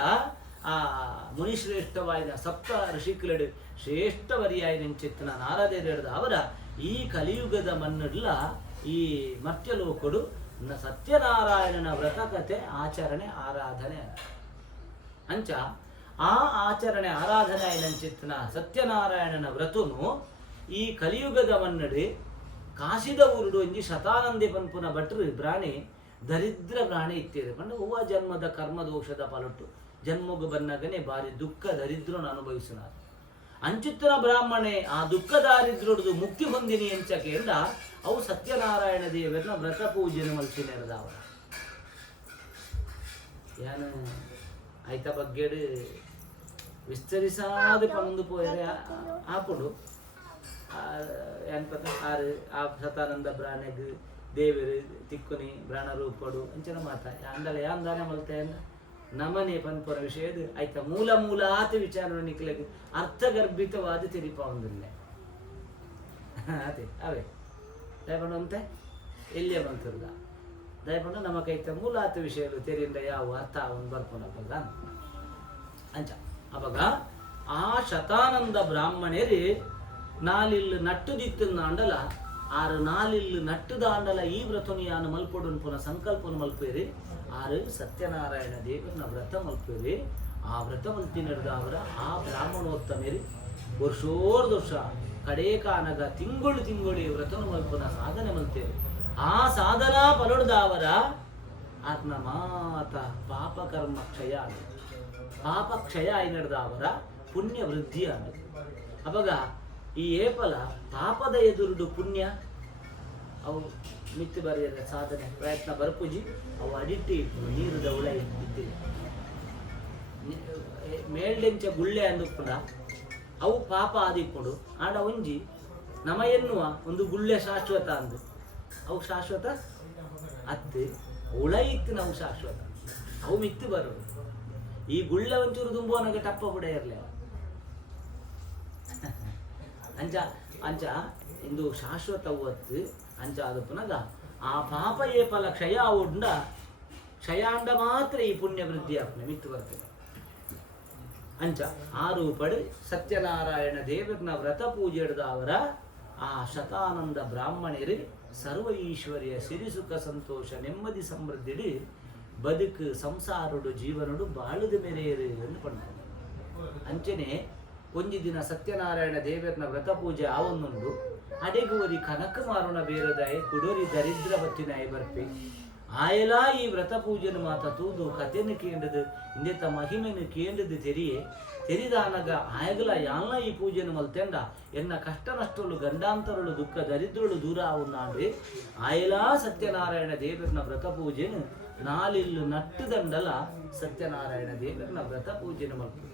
ಆ ಮುನಿಶ್ರೇಷ್ಠವಾದ ಸಪ್ತ ಋಷಿಕಲಡು ಶ್ರೇಷ್ಠವರಿಯಾಯಿನ ನಾರದೆರೆದಾವರ ಈ ಕಲಿಯುಗದ ಮನ್ನಡ್ಲ ಈ ಮರ್ತ್ಯಲೋಕಡು ಸತ್ಯನಾರಾಯಣನ ವ್ರತ ಕಥೆ ಆಚರಣೆ ಆರಾಧನೆ ಅಂಚ ಆ ಆಚರಣೆ ಆರಾಧನೆ ಆಯ್ನಂಚಿತ್ನ ಸತ್ಯನಾರಾಯಣನ ವ್ರತನು ಈ ಕಲಿಯುಗದ ಮನ್ನಡೆ ಕಾಶಿದ ಊರುಡು ಒಂಜಿ ಶತಾನಂದಿ ಪನ್ಪುನ ಭಟ್ರು ಪ್ರಾಣಿ ದರಿದ್ರ ಪ್ರಾಣಿ ಇತ್ತೇರಿ ಪಂಡ ಹೂವ ಜನ್ಮದ ಕರ್ಮದೋಷದ ಪಲಟು ಜನ್ಮಗು ಬನ್ನಗನೆ ಬಾರಿ ದುಃಖ ದರಿದ್ರನ ಅನುಭವಿಸಿನಾರು ಅಂಚಿತ್ತನ ಬ್ರಾಹ್ಮಣೆ ಆ ದುಃಖ ದಾರಿದ್ರೊಡ್ದು ಮುಕ್ತಿ ಹೊಂದಿನಿ ಎಂಚ ಕೇಂದ್ರ ಅವು ಸತ್ಯನಾರಾಯಣ ದೇವರನ್ನ ವ್ರತ ಪೂಜೆನ ಮಲ್ಸಿನೆರದವ ಏನು ಆಯ್ತ ಬಗ್ಗೆಡು ವಿಸ್ತರಿಸಾದ ಪಂದು ಪೋಯರೆ ಆಪುಡು ಏನ್ಪತ ಆರು ಆ ಸತಾನಂದ ಬ್ರಾಣೆಗ್ ದೇವರು ತಿಕ್ಕುನಿ ಬ್ರಾಣ ರೂಪಡು ಅಂಚನ ಮಾತ ಅಂದಲ ಯಾಂದಾನೆ ಮಲ್ತಾಯನ್ನ ನಮನೆ ಪನ್ಪುರ ವಿಷಯದ ಆಯ್ತ ಮೂಲ ಮೂಲಾತ ವಿಚಾರ ನಿಕ್ಲಿಕ್ಕೆ ಅರ್ಥಗರ್ಭಿತವಾದ ತಿರಿಪ ಒಂದಿಲ್ಲ ಅದೇ ಅವೇ ದಯಪಂಡು ಅಂತೆ ಎಲ್ಲಿಯೇ ಬಂತಲ್ಲ ದಯಪಂಡು ನಮಗೈತ ಮೂಲಾತ ವಿಷಯಗಳು ತೆರಿಂದ ಯಾವ ಅರ್ಥ ಅವನು ಬರ್ಕೊಂಡಲ್ಲ ಅಂಚ ಅವಾಗ ಆ ಶತಾನಂದ ಬ್ರಾಹ್ಮಣರು ನಾಲಿಲ್ ನಟ್ಟುದಿತ್ತನ್ನ ಅಂಡಲ ಆರು ನಾಲಿಲ್ ನಟ್ಟುದ ಅಂಡಲ ಈ ವ್ರತನಿಯಾನ ಮಲ್ಪೊಡು ಪುನಃ ಸಂಕಲ್ಪನ ಮಲ್ಪೇರಿ ಆರು ಸತ್ಯನಾರಾಯಣ ದೇವರನ್ನ ವ್ರತ ಮಲ್ಪೇರಿ ಆ ವ್ರತ ಮಲ್ತಿ ನಡೆದ ಅವರ ಆ ಬ್ರಾಹ್ಮಣೋತ್ತಮೇರಿ ವರ್ಷೋರ್ದೋಷ ಕಡೇ ಕಾನಗ ತಿಂಗಳು ವ್ರತನ ಮಲ್ಪನ ಸಾಧನೆ ಮಲ್ತೇವೆ ಆ ಸಾಧನಾ ಪಲೊಡ್ದವರ ಆತ್ಮ ಮಾತ ಪಾಪ ಕರ್ಮ ಕ್ಷಯ ಪಾಪ ಕ್ಷಯ ಆಗಿ ನಡೆದವರ ಪುಣ್ಯ ವೃದ್ಧಿ ಆಗ ಅವಾಗ ಈ ಏಪಲ ಪಾಪದ ಎದುರುಡು ಪುಣ್ಯ ಅವು ಮಿತ್ತು ಬರೆಯದ ಸಾಧನೆ ಪ್ರಯತ್ನ ಬರ್ಪುಜಿ ಅವು ಅಡಿಟ್ಟಿ ನೀರುದ ಉಳ ಇದ್ದಿಲ್ಲ ಮೇಲ್ಡೆಂಚ ಗುಳ್ಳೆ ಅಂದುಕೊಂಡ ಅವು ಪಾಪ ಆದಿಕೊಂಡು ಆಡ ಒಂಜಿ ನಮ ಎನ್ನುವ ಒಂದು ಗುಳ್ಳೆ ಶಾಶ್ವತ ಅಂದು ಅವು ಶಾಶ್ವತ ಅತ್ತೆ ಉಳ ಇತ್ತು ನಾವು ಶಾಶ್ವತ ಅವು ಮಿತ್ತು ಬರೋದು ಈ ಗುಳ್ಳೆ ಒಂಚೂರು ತುಂಬುವನಾಗ ಟಪ್ಪ ಬುಡ ಇರಲಿಲ್ಲ ಅಂಚ ಅಂಚ ಇಂದು ಶಾಶ್ವತ ಒತ್ತು ಅಂಚ ಅದು ಪುನಗ ಆ ಪಾಪ ಏ ಫಲ ಕ್ಷಯ ಉಂಡ ಕ್ಷಯಾಂಡ ಮಾತ್ರ ಈ ಪುಣ್ಯ ವೃದ್ಧಿ ಆಗ್ತದೆ ಮಿತ್ತು ಬರ್ತದೆ ಅಂಚ ಆ ರೂಪಡು ಸತ್ಯನಾರಾಯಣ ದೇವರನ್ನ ವ್ರತ ಪೂಜೆ ಹಿಡ್ದವರ ಆ ಶತಾನಂದ ಬ್ರಾಹ್ಮಣರು ಸರ್ವ ಈಶ್ವರ್ಯ ಸಿರಿ ಸುಖ ಸಂತೋಷ ನೆಮ್ಮದಿ ಸಮೃದ್ಧಿಡಿ ಬದುಕು ಸಂಸಾರಡು ಜೀವನಡು ಬಾಳುದ ಮೇರೆಯರು ಎಂದು ಪಡ್ತಾರೆ ಅಂಚನೆ ಒಂಜಿ ದಿನ ಸತ್ಯನಾರಾಯಣ ದೇವರನ್ನ ವ್ರತ ಪೂಜೆ ಆವೊಂದುಂಡು ಅಡೆಗುವರಿ ಕನಕ ಮಾರುಣ ಬೇರದಾಯ ಕುಡೋರಿ ದರಿದ್ರ ಬತ್ತಿನಾಯ ಬರ್ಪೆ ಆಯಲ ಈ ವ್ರತ ಪೂಜೆನು ಮಾತ ತೂದು ಕಥೆನು ಕೇಂಡದು ಇಂದೆತ್ತ ಮಹಿಮೆನು ಕೇಂಡದು ತೆರಿದಾನಗ ಆಯಗಲ ಯಾಲ್ನ ಈ ಪೂಜೆನು ಮಲ್ತೆಂಡ ಎನ್ನ ಕಷ್ಟ ನಷ್ಟಗಳು ಗಂಡಾಂತರಳು ದುಃಖ ದರಿದ್ರಳು ದೂರ ಆವುನ್ನಾಂಡೆ ಆಯಲ ಸತ್ಯನಾರಾಯಣ ದೇವರನ್ನ ವ್ರತ ಪೂಜೆನು ನಾಲಿಲ್ಲು ನಟ್ಟುದಂಡಲ ಸತ್ಯನಾರಾಯಣ ದೇವರನ್ನ ವ್ರತ ಪೂಜೆನು ಮಲ್ಪು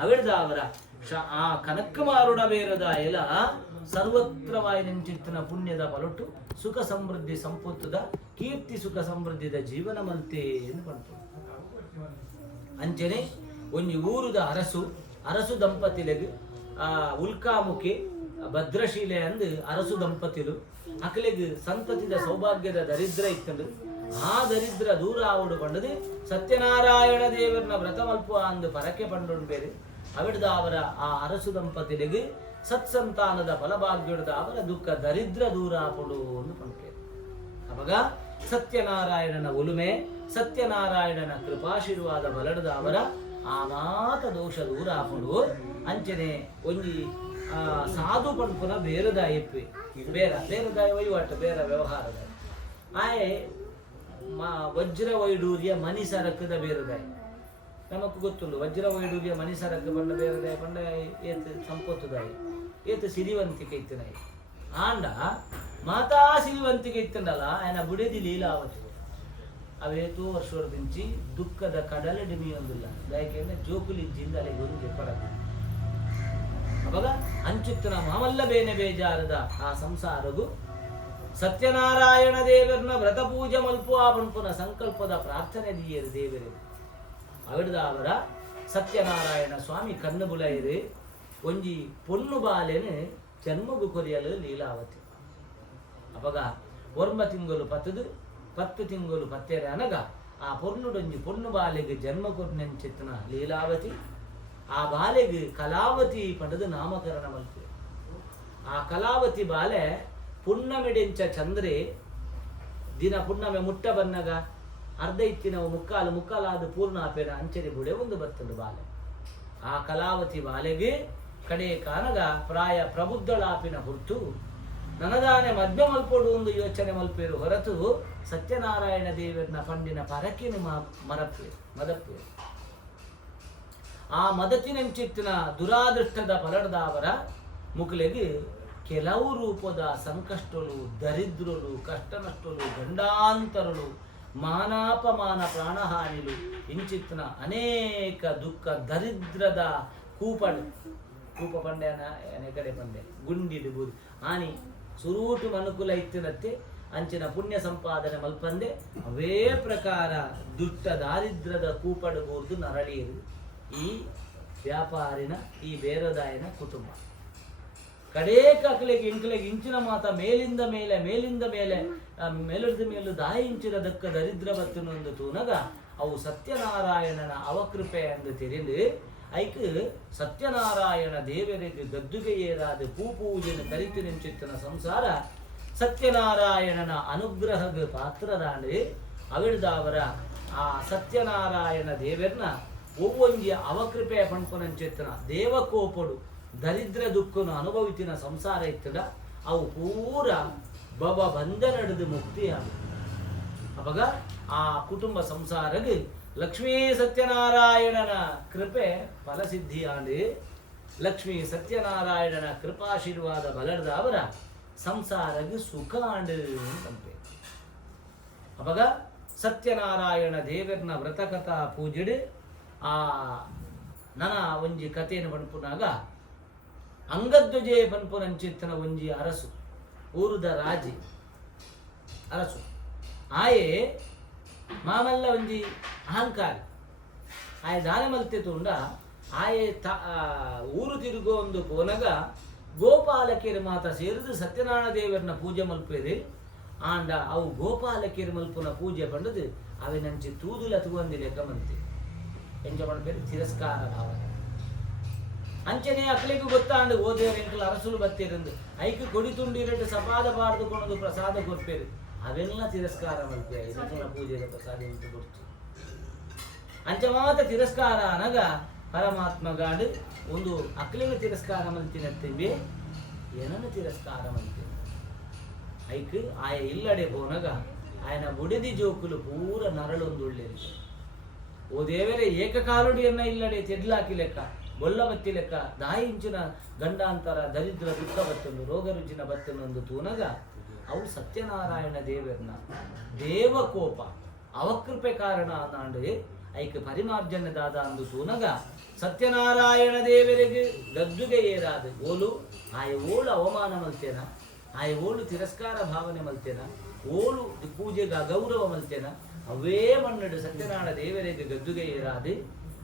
ಅವಿಡ್ದ ಅವರ ಆ ಕನಕಮಾರುಣ ಬೇರದ ಎಲ ಸರ್ವತ್ರವಾಯಿ ನಿಂಚಿತ್ತಿನ ಪುಣ್ಯದ ಪಲೊಟ್ಟು ಸುಖ ಸಮೃದ್ಧಿ ಸಂಪತ್ತದ ಕೀರ್ತಿ ಸುಖ ಸಮೃದ್ಧಿದ ಜೀವನ ಮಲ್ತೆ ಎಂದು ಬಂತು ಅಂಚನೆ ಒಂಜಿ ಊರುದ ಅರಸು ದಂಪತಿಲೆಗ್ ಆ ಉಲ್ಕಾಮುಖಿ ಭದ್ರಶೀಲೆ ಅಂದು ಅರಸು ದಂಪತಿಲು ಅಕಲೆಗ್ ಸಂತತಿದ ಸೌಭಾಗ್ಯದ ದರಿದ್ರ ಇತ್ತಂದು ಆ ದರಿದ್ರ ದೂರ ಆವಡು ಪಂಡದು ಸತ್ಯನಾರಾಯಣ ದೇವರನ್ನ ವ್ರತ ಮಲ್ಪುವ ಅಂದು ಪರಕೆ ಪಂಡು ಬೇರೆ ಅವಿಡ್ದ ಅವರ ಆ ಅರಸು ದಂಪತಿಲಿಗೆ ಸತ್ಸಂತಾನದ ಫಲಭಾಗ್ಯದ ಅವರ ದುಃಖ ದರಿದ್ರ ದೂರ ಆಪಡು ಎಂದು ಪಂಕೆ ಅವಾಗ ಸತ್ಯನಾರಾಯಣನ ಒಲುಮೆ ಸತ್ಯನಾರಾಯಣನ ಕೃಪಾಶೀರ್ವಾದ ಬಲಡದ ಅವರ ಆ ಮಾತ ದೋಷ ದೂರ ಆಪಡು ಅಂಚನೆ ಒಂಜಿ ಸಾಧು ಪಂಪುನ ಬೇರದಾಯ ಇಪ್ಪಿ ಬೇರದಾಯ ವಹಿವಾಟು ಬೇರೆ ವ್ಯವಹಾರದ ಆಯೆ ವಜ್ರ ವೈಡೂರ್ಯ ಮನಿ ಸರಕದ ಬೇರದಾಯ ನಮಕ್ ಗೊತ್ತುಂಡು ವಜ್ರ ವೈಡೂರ್ಯ ಮನಿ ಸರಕ ಬಂಡ ಬೇರದಾಯ ಬಂಡ ಏತ್ ಸಂಪತ್ತುದಾಯ ಏತ್ ಸಿರಿವಂತಿಕೆ ಇತ್ತನಾಯಿ ಆಂಡ ಮಾತಾ ಸಿರಿವಂತಿಕೆ ಇತ್ತಂಡಲ್ಲ ఆయన ಬುಡೇದಿ ಲೀಲಾವತಿ ಅವೇತೋ ವರ್ಷದಿಂಚಿ ದುಃಖದ ಕಡಲಡಿ ಮೀಯೊಂದಿಲ್ಲ ಯಾಕೆಂದ್ರೆ ಜೋಕುಲಿಜ್ಜಿಂದ ಅಲ್ಲಿಗೆ ಒಂದು ಪರಕ ಅವಾಗ ಅಂಚುತ್ತನ ಮಾಮಲ್ಲ ಬೇನೆ ಬೇಜಾರದ ಆ ಸಂಸಾರಗೂ ಸತ್ಯನಾರಾಯಣ ದೇವರನ್ನ ವ್ರತ ಪೂಜೆ ಮಲ್ಪುವ ಪಂಪುನ ಸಂಕಲ್ಪದ ಪ್ರಾರ್ಥನೆ ದೀಯರು ದೇವರೇ ಅವಿಡ್ದ ಅವರ ಸತ್ಯನಾರಾಯಣ ಸ್ವಾಮಿ ಕಣ್ಣು ಬುಲೈರಿ ಒಂಜಿ ಪೊನ್ನು ಬಾಲೆನು ಜನ್ಮಗು ಕೊರಿಯಲು ಲೀಲಾವತಿ ಅಪಗ 9 ತಿಂಗಳು ಪತ್ತದು 10 ತಿಂಗಳು ಪತ್ತೇರೆ ಅನಗ ಆ ಪೊನ್ನುಡೊಂಜಿ ಪೊನ್ನು ಬಾಲೆಗೆ ಜನ್ಮ ಕೊರ್ನೆಂಚಿತ್ತನ ಲೀಲಾವತಿ ಆ ಬಾಲೆಗೆ ಕಲಾವತಿ ಪಡೆದು ನಾಮಕರಣ ಮಲ್ಪೆ ಆ ಕಲಾವತಿ ಬಾಲೆ ಪುಣ್ಣಮೆಡೆಂಚ ಚಂದ್ರೆ ದಿನ ಪುಣ್ಣಮೆ ಮುಟ್ಟ ಬನ್ನಗ ಅರ್ಧ ಇತ್ತಿನವು ಮುಕ್ಕಾಲಾದ ಪೂರ್ಣ ಆಪೇನ ಅಂಚರಿ ಬುಡೆ ಒಂದು ಬತ್ತದು ಬಾಲೆ ಆ ಕಲಾವತಿ ಬಾಲೆಗೆ ಕಡೆ ಕಾನಗ ಪ್ರಾಯ ಪ್ರಬುದ್ಧಳಾಪಿನ ಹೊರತು ನನದಾನೆ ಮಧ್ಯ ಮಲ್ಪೋಡು ಒಂದು ಯೋಚನೆ ಮಲ್ಪೇರು ಹೊರತು ಸತ್ಯನಾರಾಯಣ ದೇವರನ್ನ ಪಂಡಿನ ಪರಕಿನ ಮದಪ್ಪೆ ಆ ಮದತಿನಂಚಿತ್ತಿನ ದುರಾದೃಷ್ಟದ ಪಲಡದವರ ಮುಕ್ಲೆಗೆ ಕೆಲವು ರೂಪದ ಸಂಕಷ್ಟಲು ದರಿದ್ರಲು ಕಷ್ಟ ನಷ್ಟಲು ಗಂಡಾಂತರಲು ಮಾನಾಪಮಾನ ಪ್ರಾಣಹಾನಿಲು ಇಂಚಿತ್ತಿನ ಅನೇಕ ದುಃಖ ದರಿದ್ರದ ಕೂಪ ಪಂಡ್ಯನ ಕಡೆ ಪಂಡೆ ಗುಂಡಿಡುವುದು ಆನಿ ಸುರೂಟು ಅನುಕೂಲ ಇತ್ತಿನತ್ತೆ ಅಂಚಿನ ಪುಣ್ಯ ಸಂಪಾದನೆ ಮಲ್ಪಂದೆ ಅವೇ ಪ್ರಕಾರ ದುಷ್ಟ ದಾರಿದ್ರ್ಯದ ಕೂಪಡುವುದು ನರಳಿಯರು ಈ ವ್ಯಾಪಾರಿನ ಈ ಬೇರದಾಯನ ಕುಟುಂಬ ಕಡೇಕಲೆಗೆ ಇಂಚಿನ ಮಾತ ಮೇಲಿಂದ ಮೇಲೆ ಮೇಲಿಂದ ಮೇಲೂ ದಾಯಿ ಇಂಚಿನ ದಕ್ಕ ದರಿದ್ರ ಬತ್ತನೊಂದು ತೂನಗ ಅವು ಸತ್ಯನಾರಾಯಣನ ಅವಕೃಪೆ ಎಂದು ತಿಳಿದು ಐಕ್ ಸತ್ಯನಾರಾಯಣ ದೇವರಿಗೆ ಗದ್ದುಗೆ ಏರಾದ ಪೂಜೆನ ಕರಿತು ನಿಂಚಿತ್ತನ ಸಂಸಾರ ಸತ್ಯನಾರಾಯಣನ ಅನುಗ್ರಹದ ಪಾತ್ರದಾಂಡು ಅವಿಡ್ದವರ ಆ ಸತ್ಯನಾರಾಯಣ ದೇವರನ್ನ ಒವ್ವೊಂಜಿ ಅವಕೃಪೆ ಪಂಪನಂಚಿತ್ತನ ದೇವಕೋಪಡು ದರಿದ್ರ ದುಃಖನು ಅನುಭವಿತಿನ ಸಂಸಾರ ಇತ್ತದ ಅವು ಪೂರ ಬಂದ ನಡೆದು ಮುಕ್ತಿಯಾಗ ಅವಾಗ ಆ ಕುಟುಂಬ ಸಂಸಾರಗೆ ಲಕ್ಷ್ಮೀ ಸತ್ಯನಾರಾಯಣನ ಕೃಪೆ ಫಲಸಿದ್ಧಿಯಾண்டு ಲಕ್ಷ್ಮೀ ಸತ್ಯನಾರಾಯಣನ ಕೃಪಾಶೀರ್ವಾದ ಬಲರ್ದ ಅವರ ಸಂಸಾರಗೆ ಸುಖ ಆಂಡು ಅಂತಂತೆ ಅವಾಗ ಸತ್ಯನಾರಾಯಣ ದೇವರನ ವ್ರತಕಥಾ ಪೂಜೆಡು ಆ ನನ ಒಂಜಿ ಕಥೆಯನ್ನು ಪಂಪುನಾಗ ಅಂಗಧ್ವಜೆ ಪಂಪುನಂಚಿತ್ತನ ಒಂಜಿ ಅರಸು ಊರುದ ರಾಜಿ ಅರಸು ಆಯೆ ಮಾಮಲ್ಲ ಒಂಜಿ ಅಹಂಕಾರಿ ಆಯ ದಾನ ಮಲ್ತೆ ತುಂಡ ಆಯೆ ಊರು ತಿರುಗೋ ಒಂದು ಕೋನಗ ಗೋಪಾಲಕಿಯರು ಮಾತ ಸೇರಿದು ಸತ್ಯನಾರಾಯಣ ದೇವರನ್ನ ಪೂಜೆ ಮಲ್ಪೇರಿ ಆಂಡ ಅವು ಗೋಪಾಲಕಿಯರು ಮಲ್ಪುನ ಪೂಜೆ ಪಂಡದು ಅವಿನಂಚಿ ತೂದುಲ ತಗೊಂದಿ ಲೆಕ್ಕ ಮಂತಿ ಎಂಜ ಮಾಡ್ಬೇರು ತಿರಸ್ಕಾರ ಭಾವ ಅಂಚನೆ ಅಕ್ಲಿಗೂ ಗೊತ್ತಾಂಡು ಓದೇರು ಎಂಕಲ್ ಅರಸುಲು ಬತ್ತೇರಂದು ಐಕ್ ಕೊಡಿ ತುಂಡಿರಟ್ಟು ಸಪಾದ ಬಾರ್ದು ಕೊಣದು ಪ್ರಸಾದ ಕೊಡ್ಪೇರು ಅವೆಲ್ಲ ತಿರಸ್ಕಾರ ಮಲ್ಪೆ ಇದನ್ನ ಪೂಜೆಗೆ ಪ್ರಸಾದ ಅಂತ ಕೊಡ್ತು ಅಂಚ ಮಾತ ತಿರಸ್ಕಾರ ಅನಗ ಪರಮಾತ್ಮ ಗಾಡು ಒಂದು ಅಕ್ಲಿನ ತಿರಸ್ಕಾರ ಮಲ್ತಿನತ್ತೇವೆ ಏನನ್ನು ತಿರಸ್ಕಾರ ಮಲ್ತಿ ಐಕ್ ಆಯ ಇಲ್ಲಡೆ ಪೋನಗ ಆಯನ ಬುಡಿದಿ ಜೋಕುಲು ಪೂರ ನರಳೊಂದು ಒಳ್ಳೆಯ ಓ ದೇವರೇ ಏಕಕಾಲುಡಿಯನ್ನ ಇಲ್ಲಡೆ ತೆಡ್ಲಾಕಿ ಲೆಕ್ಕ ಬೊಲ್ಲ ಬತ್ತಿ ಲೆಕ್ಕ ದಾಯಿ ಇಂಚಿನ ಗಂಡಾಂತರ ದರಿದ್ರ ದುಃಖ ಬತ್ತನ್ನು ರೋಗ ರುಚಿನ ಬತ್ತನೊಂದು ತೂನಗ ಅವು ಸತ್ಯನಾರಾಯಣ ದೇವರನ್ನ ದೇವಕೋಪ ಅವಕೃಪೆ ಕಾರಣ ಅನ್ನಾಂಡು ಐಕ್ ಪರಿಮಾರ್ಜನದಾದ ಅಂದು ತೂನಗ ಸತ್ಯನಾರಾಯಣ ದೇವರಿಗೆ ಗದ್ದುಗೆ ಏರಾದ ಓಲು ಆಯ ಓಳು ಅವಮಾನ ಮಲ್ತೇನ ಆಯ ಓಳು ತಿರಸ್ಕಾರ ಭಾವನೆ ಮಲ್ತೇನ ಓಳು ಪೂಜೆಗ ಗೌರವ ಮಲ್ತೇನ ಅವೇ ಮನ್ನಡು ಸತ್ಯನಾರಾಯಣ ದೇವರಿಗೆ ಗದ್ದುಗೆ ಏರಾದು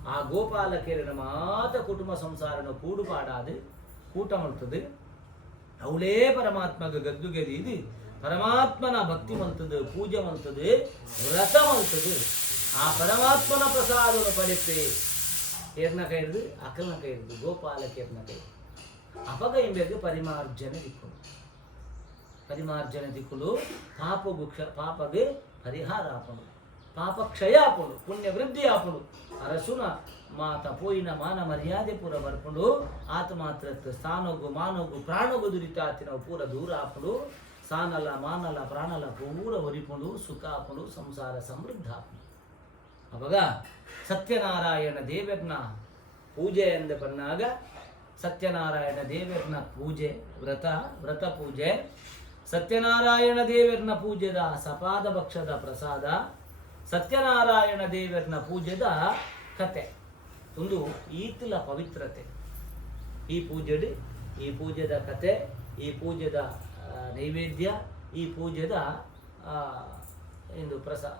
ಆ ಗೋಪಾಲಕೇರನ ಮಾತ ಕುಟುಂಬ ಸಂಸಾರನ ಕೂಡುಪಾಡಾದು ಕೂಟ ಮಲ್ತದು ಅವಳೇ ಪರಮಾತ್ಮಗ ಗದ್ದುಗೆ ದೀದು ಪರಮಾತ್ಮನ ಭಕ್ತಿ ಮಲ್ತದು ಪೂಜೆ ಮಲ್ತದು ವ್ರತ ಮಲ್ತದು ಆ ಪರಮಾತ್ಮನ ಪ್ರಸಾದವನ್ನು ಪಡೆಪೆ ಏರ್ನ ಕೈ ಹಿಡಿದು ಅಕಲ್ನ ಕೈ ಹಿಡಿದು ಗೋಪಾಲಕೇರ್ನ ಕೈ ಅಪಗ ಇಂಬೆಗೆ ಪರಿಮಾರ್ಜನೆ ದಿಕ್ಕುಲು ಪಾಪಗೆ ಪರಿಹಾರ ಆಪಣು ಪಾಪ ಕ್ಷಯ ಆಪಣು ಪುಣ್ಯ ವೃದ್ಧಿ ಆಪಣು ಅರಸುನ ಮಾತ ಪೋಯಿನ ಮಾನ ಮರ್ಯಾದೆ ಪೂರ ಬರ್ಪುಂಡು ಆತ ಮಾತ್ರ ಸ್ಥಾನಗು ಮಾನಗು ಪ್ರಾಣಗು ದುರಿತಾತಿನ ಪೂರ ದೂರ ಆಪಣು ಸಾನಲ ಮಾನಲ ಪ್ರಾಣಲ ಪೂರ ಒರಿಪುಂಡು ಸುಖ ಆಪಣು ಸಂಸಾರ ಸಮೃದ್ಧ ಆಪಣು ಅವಾಗ ಸತ್ಯನಾರಾಯಣ ದೇವರನ್ನ ಪೂಜೆ ಎಂದು ಬಂದಾಗ ಸತ್ಯನಾರಾಯಣ ದೇವರನ್ನ ಪೂಜೆ ವ್ರತ ಪೂಜೆ ಸತ್ಯನಾರಾಯಣ ದೇವರನ್ನ ಪೂಜೆದ ಸಪಾದ ಭಕ್ಷದ ಪ್ರಸಾದ ಸತ್ಯನಾರಾಯಣ ದೇವರನ್ನ ಪೂಜೆದ ಕತೆ ಒಂದು ಈತಲ ಪವಿತ್ರತೆ ಈ ಪೂಜೆದ ಕತೆ ಈ ಪೂಜೆದ ನೈವೇದ್ಯ ಈ ಪೂಜೆದ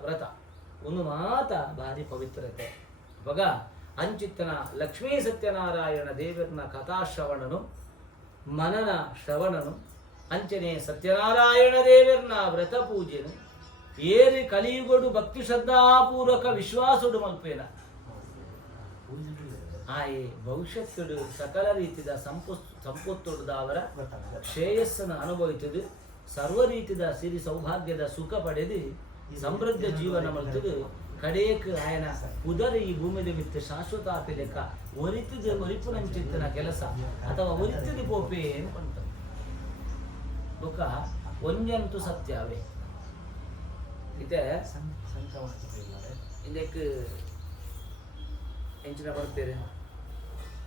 ವ್ರತ ಒಂದು ಮಾತ ಭಾರಿ ಪವಿತ್ರತೆ ಅವಾಗ ಅಂಚಿತ್ತನ ಲಕ್ಷ್ಮೀ ಸತ್ಯನಾರಾಯಣ ದೇವರನ ಕಥಾಶ್ರವಣನು ಮನನ ಶ್ರವಣನು ಅಂಚನೆ ಸತ್ಯನಾರಾಯಣ ದೇವರನ ವ್ರತ ಪೂಜೆನು ಏರಿ ಕಲಿಯುಗೊಡು ಭಕ್ತಿ ಶ್ರದ್ಧಾಪೂರ್ವಕ ವಿಶ್ವಾಸುಡು ಮಲ್ಪೇನ ಆಯೆ ಭವಿಷ್ಯತ್ತುಡು ಸಕಲ ರೀತಿಯ ಸಂಪತ್ತುಡು ಅವರ ಶ್ರೇಯಸ್ಸನ್ನು ಅನುಭವಿತದು ಸರ್ವ ರೀತಿಯ ಸಿರಿ ಸೌಭಾಗ್ಯದ ಸುಖ ಪಡೆದು ಸಮೃದ್ಧ ಜೀವನ ಮಲ್ತದು ಕಡೆಯಕ್ಕೆ ಆಯನ ಉದರ ಈ ಭೂಮಿದ ಮಿತ್ತ ಶಾಶ್ವತ ಆತ ಲೆಕ್ಕ ಒರಿಪುನಂಚಿತ್ತನ ಕೆಲಸ ಅಥವಾ ಒರಿತದಿ ಪೋಪೆ ಅನ್ಕೊಂತ ಬೊಕ್ಕ ಒಂಜಂತು ಸತ್ಯವೇ ಇದೆ ಇದಕ್ಕೆ ಎಂಚಿನ ಬರ್ತೇನೆ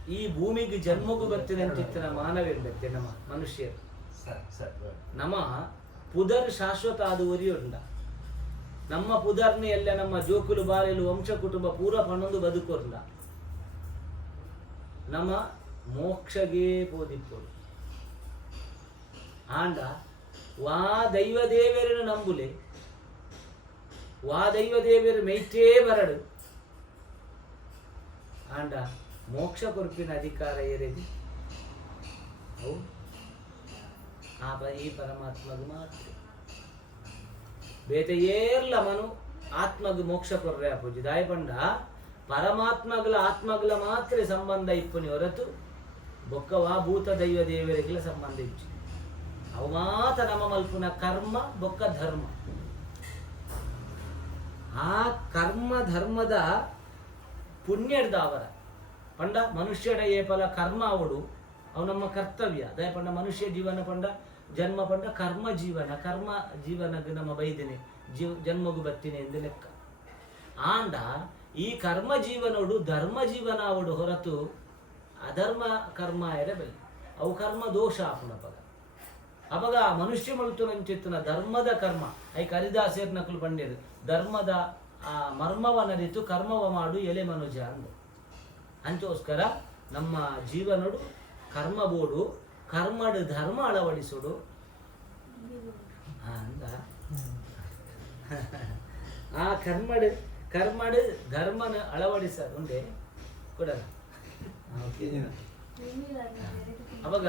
ಈ ಭೂಮಿಗೆ ಜನ್ಮಗೂ ಬರ್ತೀನಿ ಅಂತಿತ್ತಿನ ಮಾನವೇನು ಬರ್ತೆ ನಮ್ಮ ಮನುಷ್ಯರು ನಮ್ಮ ಪುದರ್ ಶಾಶ್ವತ ಅದು ಒರಿಯುಂಡ ನಮ್ಮ ಪುದರ್ನಿ ಎಲ್ಲ ನಮ್ಮ ಜೋಕುಲು ಬಾಲೆಲು ವಂಶ ಕುಟುಂಬ ಪೂರ ಪಣೊಂದು ಬದುಕೋರ್ಲ ನಮ್ಮ ಮೋಕ್ಷಗೇ ಪೋದಿಪ್ಪೋಡು ಆಂಡ ವಾ ದೈವ ದೇವರನ್ನು ನಂಬುಲೆ ವಾ ದೈವ ದೇವರು ಮೈತೇ ಬರಡು ಆಂಡ ಮೋಕ್ಷ ಕೊರ್ಪಿನ ಅಧಿಕಾರ ಏರಿದೆ ಹೌದು ಈ ಪರಮಾತ್ಮದು ಮಾತ್ರ ಬೇತೆ ಏರ್ಲ ಮನು ಆತ್ಮಗ ಮೋಕ್ಷ ಕೊರ್ರೆ ಅಪ್ಪುಜಿ ದಾಯ ಪಂಡ ಪರಮಾತ್ಮಗಳ ಆತ್ಮಗಳ ಮಾತ್ರ ಸಂಬಂಧ ಇಪ್ಪುನಿ ಹೊರತು ಬೊಕ್ಕವಾ ಭೂತ ದೈವ ದೇವರಿಗಳ ಸಂಬಂಧ ಇಚ್ಚು ಅವು ಮಾತ್ರ ನಮ್ಮ ಮಲ್ಪುನ ಕರ್ಮ ಬೊಕ್ಕ ಧರ್ಮ ಆ ಕರ್ಮ ಧರ್ಮದ ಪುಣ್ಯದ ಅವರ ಪಂಡ ಮನುಷ್ಯಡ ಏಪಲ ಕರ್ಮ ಅವಡು ಅವು ನಮ್ಮ ಕರ್ತವ್ಯ ದಯ ಪಂಡ ಮನುಷ್ಯ ಜೀವನ ಪಂಡ ಜನ್ಮ ಪಂಡ ಕರ್ಮ ಜೀವನಕ್ಕೆ ನಮ್ಮ ಬೈದಿನಿ ಜನ್ಮಗು ಬತ್ತಿನಿ ಎಂದು ಲೆಕ್ಕ ಆಂಡ ಈ ಕರ್ಮ ಜೀವನೋಡು ಧರ್ಮ ಜೀವನ ಅವಡು ಹೊರತು ಅಧರ್ಮ ಕರ್ಮ ಇರಬಲ್ಲ ಅವು ಕರ್ಮ ದೋಷ ಅಪಗ ಮನುಷ್ಯ ಮಲ್ತು ನಂಚಿತ್ತನ ಧರ್ಮದ ಕರ್ಮ ಐ ಕರಿದಾಸೇರ್ ನಕಲು ಪಂಡ್ಯರು ಧರ್ಮದ ಆ ಮರ್ಮವನರಿತು ಕರ್ಮವ ಮಾಡು ಎಲೆ ಮನುಜ ಅಂದು ಅಂಚೋಸ್ಕರ ನಮ್ಮ ಜೀವನಡು ಕರ್ಮ ಬೋಡು ಕರ್ಮಡು ಧರ್ಮ ಅಳವಡಿಸೋಡು ಅಂದ ಆ ಕರ್ಮಡು ಧರ್ಮನ ಅಳವಡಿಸೋದುಂಡೆ ಕೊಡಲ್ಲ ಅವಾಗ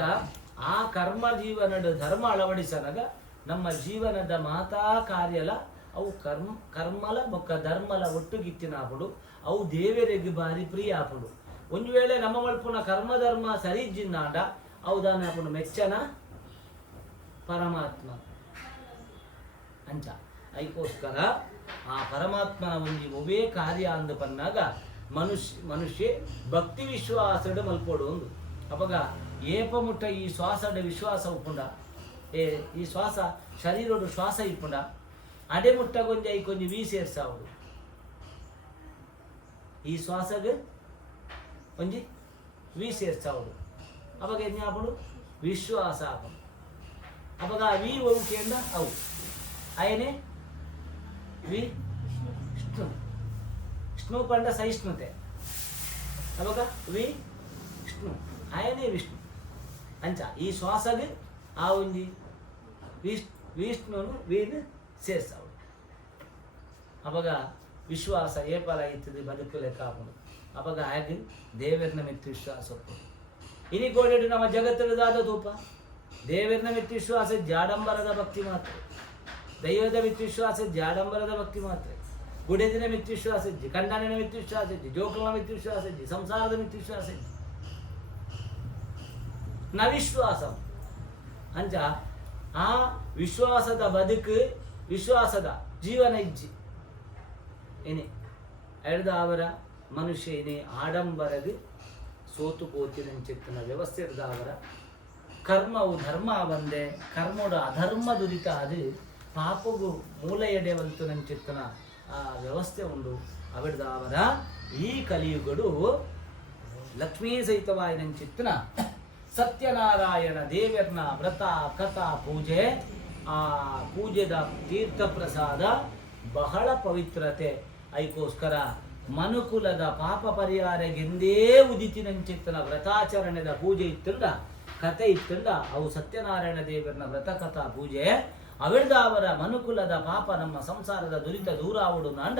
ಆ ಕರ್ಮ ಜೀವನದ ಧರ್ಮ ಅಳವಡಿಸನಾಗ ನಮ್ಮ ಜೀವನದ ಮಾತಾ ಕಾರ್ಯಲ ಅವು ಕರ್ಮಲ ಬೊಕ್ಕ ಧರ್ಮಲ ಒಟ್ಟುಗಿತ್ತಿನ ಆಪಡು ಅವು ದೇವರಿಗೆ ಬಾರಿ ಪ್ರಿಯ ಆಪಡು ಒಂದು ವೇಳೆ ನಮ್ಮ ಮಲ್ಪುನ ಕರ್ಮ ಧರ್ಮ ಸರಿ ಜಿನ್ನಾಂಡ ಅವು ದಾನ ಆಪುನ ಮೆಚ್ಚನ ಪರಮಾತ್ಮ ಅಂಚ ಐಕೋಸ್ಕರ ಆ ಪರಮಾತ್ಮನ ಒಂದು ಒವೇ ಕಾರ್ಯ ಅಂದು ಪನ್ನಾಗ ಮನುಷ್ಯ ಭಕ್ತಿ ವಿಶ್ವಾಸದ ಮಲ್ಪೋಡು ಒಂದು ಅವಾಗ ಏಪ ಮುಟ್ಟ ಈ ಶ್ವಾಸದ ವಿಶ್ವಾಸ ಉಪ್ಪುಂಡ ಈ ಶ್ವಾಸ ಶರೀರಡು ಶ್ವಾಸ ಇಪ್ಪುಂಡ ಅಡೆ ಮುಟ್ಟ ಕೊಂಚ ಈ ಕೊಂಚ ವಿ ಸೇರ್ಸಾವುದು ಈ ಶ್ವಾಸಗೆ ಒಂಜಿ ವಿ ಸೇರ್ಸಾವುದು ಅವಾಗ ಏನು ಆಪಡು ವಿಶ್ವಾಸ ಆಪಡು ಅವಾಗ ವಿ ಅವು ಕೇಂದ್ರ ಅವು ಅಯನೇ ವಿ ವಿಷ್ಣು ಪಂಡ ಸಹಿಷ್ಣುತೆ ಅವಾಗ ವಿ ವಿಷ್ಣು ಅಯನೇ ವಿಷ್ಣು ಅಂಚ ಈ ಶ್ವಾಸಗೆ ಆ ಒಂಜಿ ವಿಷ್ಣುನು ವೀನು ಸೇರ್ಸಾವು ಅವಾಗ ವಿಶ್ವಾಸ ಏಪಲ ಇತ್ತದೆ ಬದುಕು ಲೆಕ್ಕ ಹಾಕೊಂಡು ಅವಾಗ ಹಾಗೆ ದೇವರನ್ನ ಮೆತ್ತು ವಿಶ್ವಾಸ ಒಪ್ಪುದು ಇನಿ ಕೋಡೆಡು ನಮ್ಮ ಜಗತ್ತದಾದ ತೂಪ ದೇವರನ್ನ ಮೆತ್ತು ವಿಶ್ವಾಸ ಜಾಡಂಬರದ ಭಕ್ತಿ ಮಾತ್ರ ದೈವದ ಮಿತ್ತು ವಿಶ್ವಾಸ ಜಾಡಂಬರದ ಭಕ್ತಿ ಮಾತ್ರ ಗುಡೆದಿನ ಮಿತ್ತು ವಿಶ್ವಾಸ ಇಜ್ಜಿ ಕಂಡನಿನ ಮಿತ್ತು ವಿಶ್ವಾಸ ಇಜ್ಜಿ ಜೋಕುಲ ಮಿತ್ತು ವಿಶ್ವಾಸ ಇಜ್ಜಿ ಸಂಸಾರದ ಮಿತ್ತು ವಿಶ್ವಾಸ ಇಜ್ಜಿ ನ ವಿಶ್ವಾಸ ಅಂಚ ಆ ವಿಶ್ವಾಸದ ಬದುಕು ವಿಶ್ವಾಸದ ಜೀವನ ಇಜ್ಜಿ ಏನೇ ಎಳ್ದ ಅವರ ಮನುಷ್ಯ ಏನೇ ಆಡಂಬರಗೆ ಸೋತು ಪೋತಿನ ಚಿತ್ತನ ವ್ಯವಸ್ಥೆ ಇಡ್ದ ಅವರ ಕರ್ಮವು ಧರ್ಮ ಬಂದೆ ಕರ್ಮೋಡ ಅಧರ್ಮ ದುರಿತ ಅದು ಪಾಪಗೂ ಮೂಲ ಎಡೆವಂತು ನಂಚಿತ್ತನ ಆ ವ್ಯವಸ್ಥೆ ಉಂಡು ಅವಿಡ್ದ ಅವರ ಈ ಕಲಿಯುಗಡು ಲಕ್ಷ್ಮೀ ಸಹಿತವಾಯಿ ನಂಚಿತ್ತನ ಸತ್ಯನಾರಾಯಣ ದೇವರನ ವ್ರತ ಕಥಾ ಪೂಜೆ ಆ ಪೂಜೆದ ತೀರ್ಥ ಪ್ರಸಾದ ಬಹಳ ಪವಿತ್ರತೆ ಐಕೋಸ್ಕರ ಮನುಕುಲದ ಪಾಪ ಪರಿಹಾರಗೆಂದೇ ಉದಿತಿನಂಚಿತ್ತನ ವ್ರತಾಚರಣೆದ ಪೂಜೆ ಇತ್ತಂಡ ಕಥೆ ಇತ್ತಂಡ ಅವು ಸತ್ಯನಾರಾಯಣ ದೇವರನ ವ್ರತ ಕಥಾ ಪೂಜೆ ಅವಿಡ್ದ ಅವರ ಮನುಕುಲದ ಪಾಪ ನಮ್ಮ ಸಂಸಾರದ ದುರಿತ ದೂರ ಆವುಡು ನಾಂಡ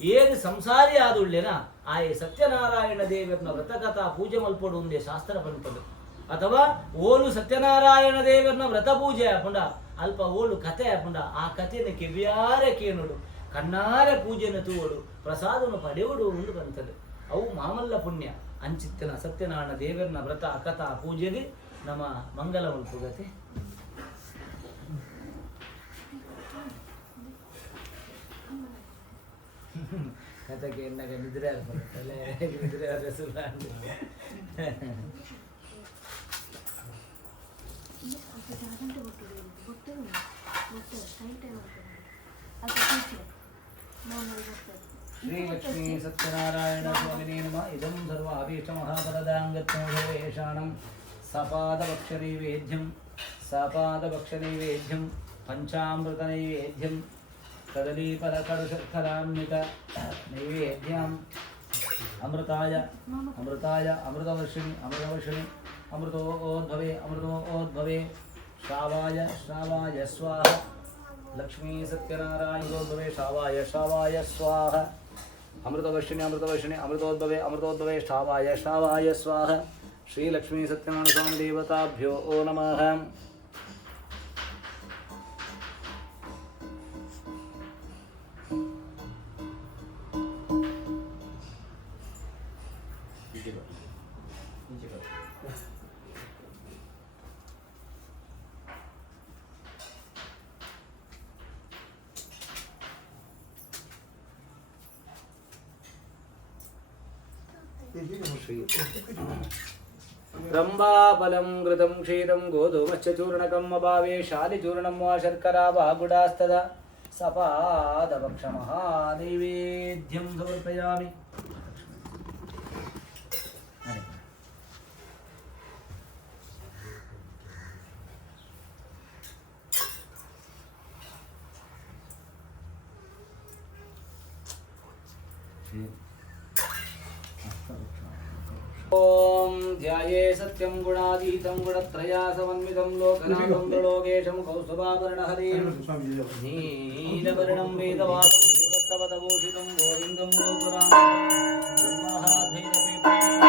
ಏದು ಸಂಸಾರಿ ಆದುಳ್ಳೇನ ಆಯೆ ಸತ್ಯನಾರಾಯಣ ದೇವರನ್ನ ವ್ರತಕಥಾ ಪೂಜೆ ಮಲ್ಪಡು ಒಂದೇ ಶಾಸ್ತ್ರ ಬಂತದು ಅಥವಾ ಓಲು ಸತ್ಯನಾರಾಯಣ ದೇವರನ್ನ ವ್ರತ ಪೂಜೆ ಹಾಕೊಂಡ ಅಲ್ಪ ಓಲು ಕತೆ ಹಾಕೊಂಡ ಆ ಕಥೆಯನ್ನು ಕಿವಿಯಾರೆ ಕೇಳುಡು ಕಣ್ಣಾರೆ ಪೂಜೆಯನ್ನು ತೂವಡು ಪ್ರಸಾದವನ್ನು ಪಡೆಯುವುದು ಒಂದು ಬಂತದೆ ಅವು ಮಾಮಲ್ಲ ಪುಣ್ಯ ಅಂಚಿತ್ತನ ಸತ್ಯನಾರಾಯಣ ದೇವರನ್ನ ವ್ರತ ಕಥಾ ಪೂಜೆಗೆ ನಮ್ಮ ಮಂಗಲ ಮಲ್ಪುಗತೆ ಕಥೆಗೆ ಎಣ್ಣಗೆ ನಿದ್ರೆ ಆಗ್ಬರುತ್ತಲ್ಲ ನಿದ್ರೆ ರಸುಲ ಶ್ರೀ ಲಕ್ಷ್ಮೀ ಸತ್ಯನಾರಾಯಣ ಸ್ವಾಮಿನೇ ನಮಃ ಇದಂ ಸರ್ವ ಅಭೀಷ್ಟ ಮಹಾಪರದಾಂಗತ್ಯೇಷಾಣಂ ಸಪಾದಭಕ್ಷನೈವೇದ್ಯಂ ಪಂಚಾಮೃತನೈವೇದ್ಯಂ ಕದಲೀಫಲಕಡುಶರ್ಕರಾನ್ವಿತ ನೈವೇದ್ಯಂ ಅಮೃತಾಯ ಅಮೃತವರ್ಷಿಣಿ ಅಮೃತೋದ್ಭವೆ ಶ್ರಾವಾಯ ಸ್ವಾಹ ಲಕ್ಷ್ಮೀ ಸತ್ಯನಾರಾಯಣೋದ್ಭವೆ ಶ್ರಾವಾಯ ಸ್ವಾಹ ಅಮೃತವರ್ಷಿಣಿ ಅಮೃತೋದ್ಭವೆ ಶ್ರಾವಾಯ ಸ್ವಾಹ ಶ್ರೀ ಲಕ್ಷ್ಮೀ ಸತ್ಯನಾರಾಯಣ ಸ್ವಾಮಿ ದೇವತಾಭ್ಯೋ ನಮಃ. ರಂಭಾಫಲಂ ಘೃತಂ ಕ್ಷೀರಂ ಗೋಧೂಮಶ್ಚೂರ್ಣಕಂ ಅಭಾವೇ ಶಾಲಿಚೂರ್ಣಂ ವಾ ಶರ್ಕರಾ ವಾ ಗುಡಾಸ್ತದ ಸಪಾದಭಕ್ಷಮಃ ನೈವೇದ್ಯಂ ಸಮರ್ಪಯಾಮಿ. ಓಂ ಧ್ಯಾಯೇ ಸತ್ಯಂ ಗುಣಾತೀತಂ ಗುಣತ್ರಯಾ ಸಮನ್ವಿತಂ ಲೋಕನಾಥಂ ಲೋಕೇಶಂ ಕೌಸ್ತುಭಾಭರಣಹರಿಂ ನೀಲವರ್ಣಂ ವೇದವಾಸಂ ದೇವತ್ತಪದಭೂಷಿತಂ ಗೋವಿಂದಂ ಗೋಪುರಾಣಂ ಬ್ರಹ್ಮಹಾದ್ವೈತಪೀಠಂ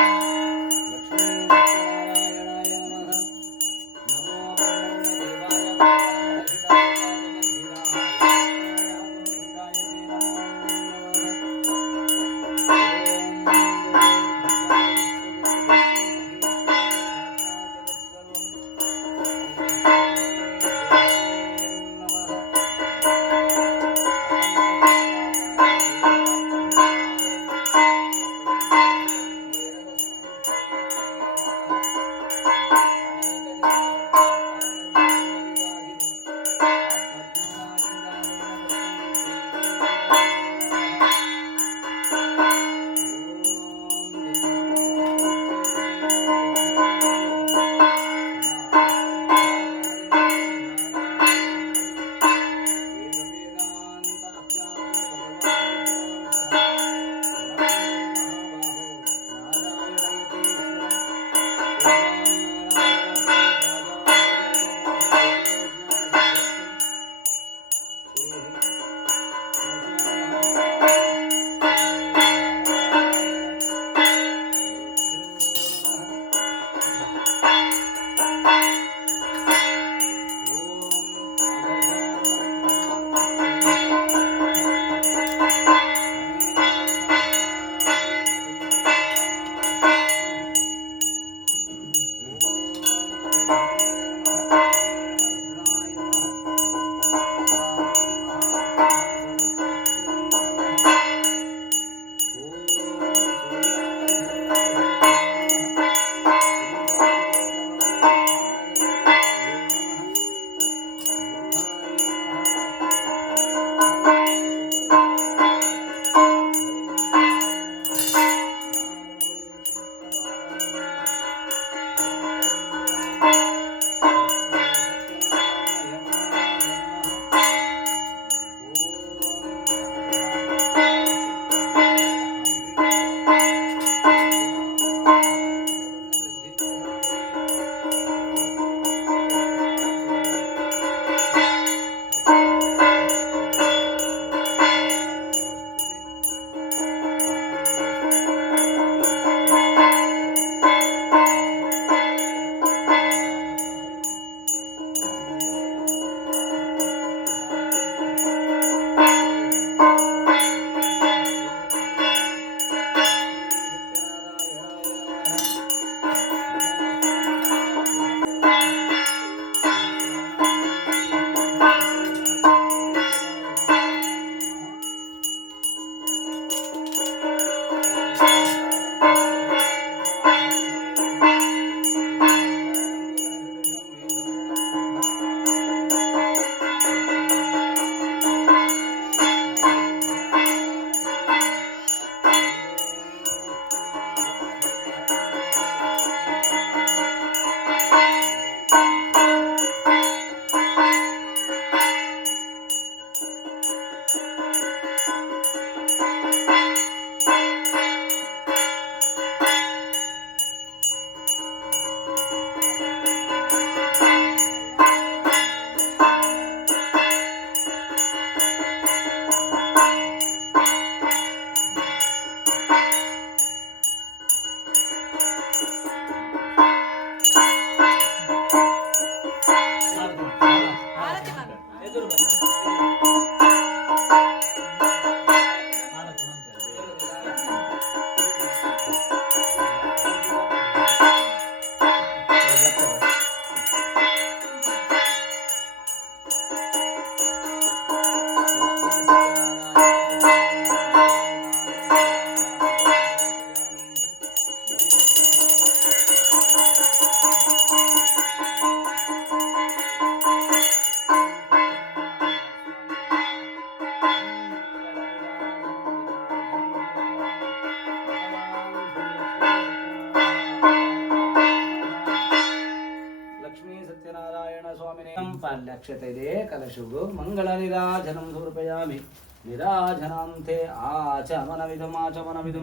ಸ್ವಾಮಿನೇ ಪಾಲ್ಯಕ್ಷತೆ ಇದೆ ಕಲಶವು ಮಂಗಳ ನಿರಾಜನಂ ಸಮರ್ಪಯಾಮಿ ನಿರಾಜನಾಂತೆ ಆಚಮನವಿಧಂ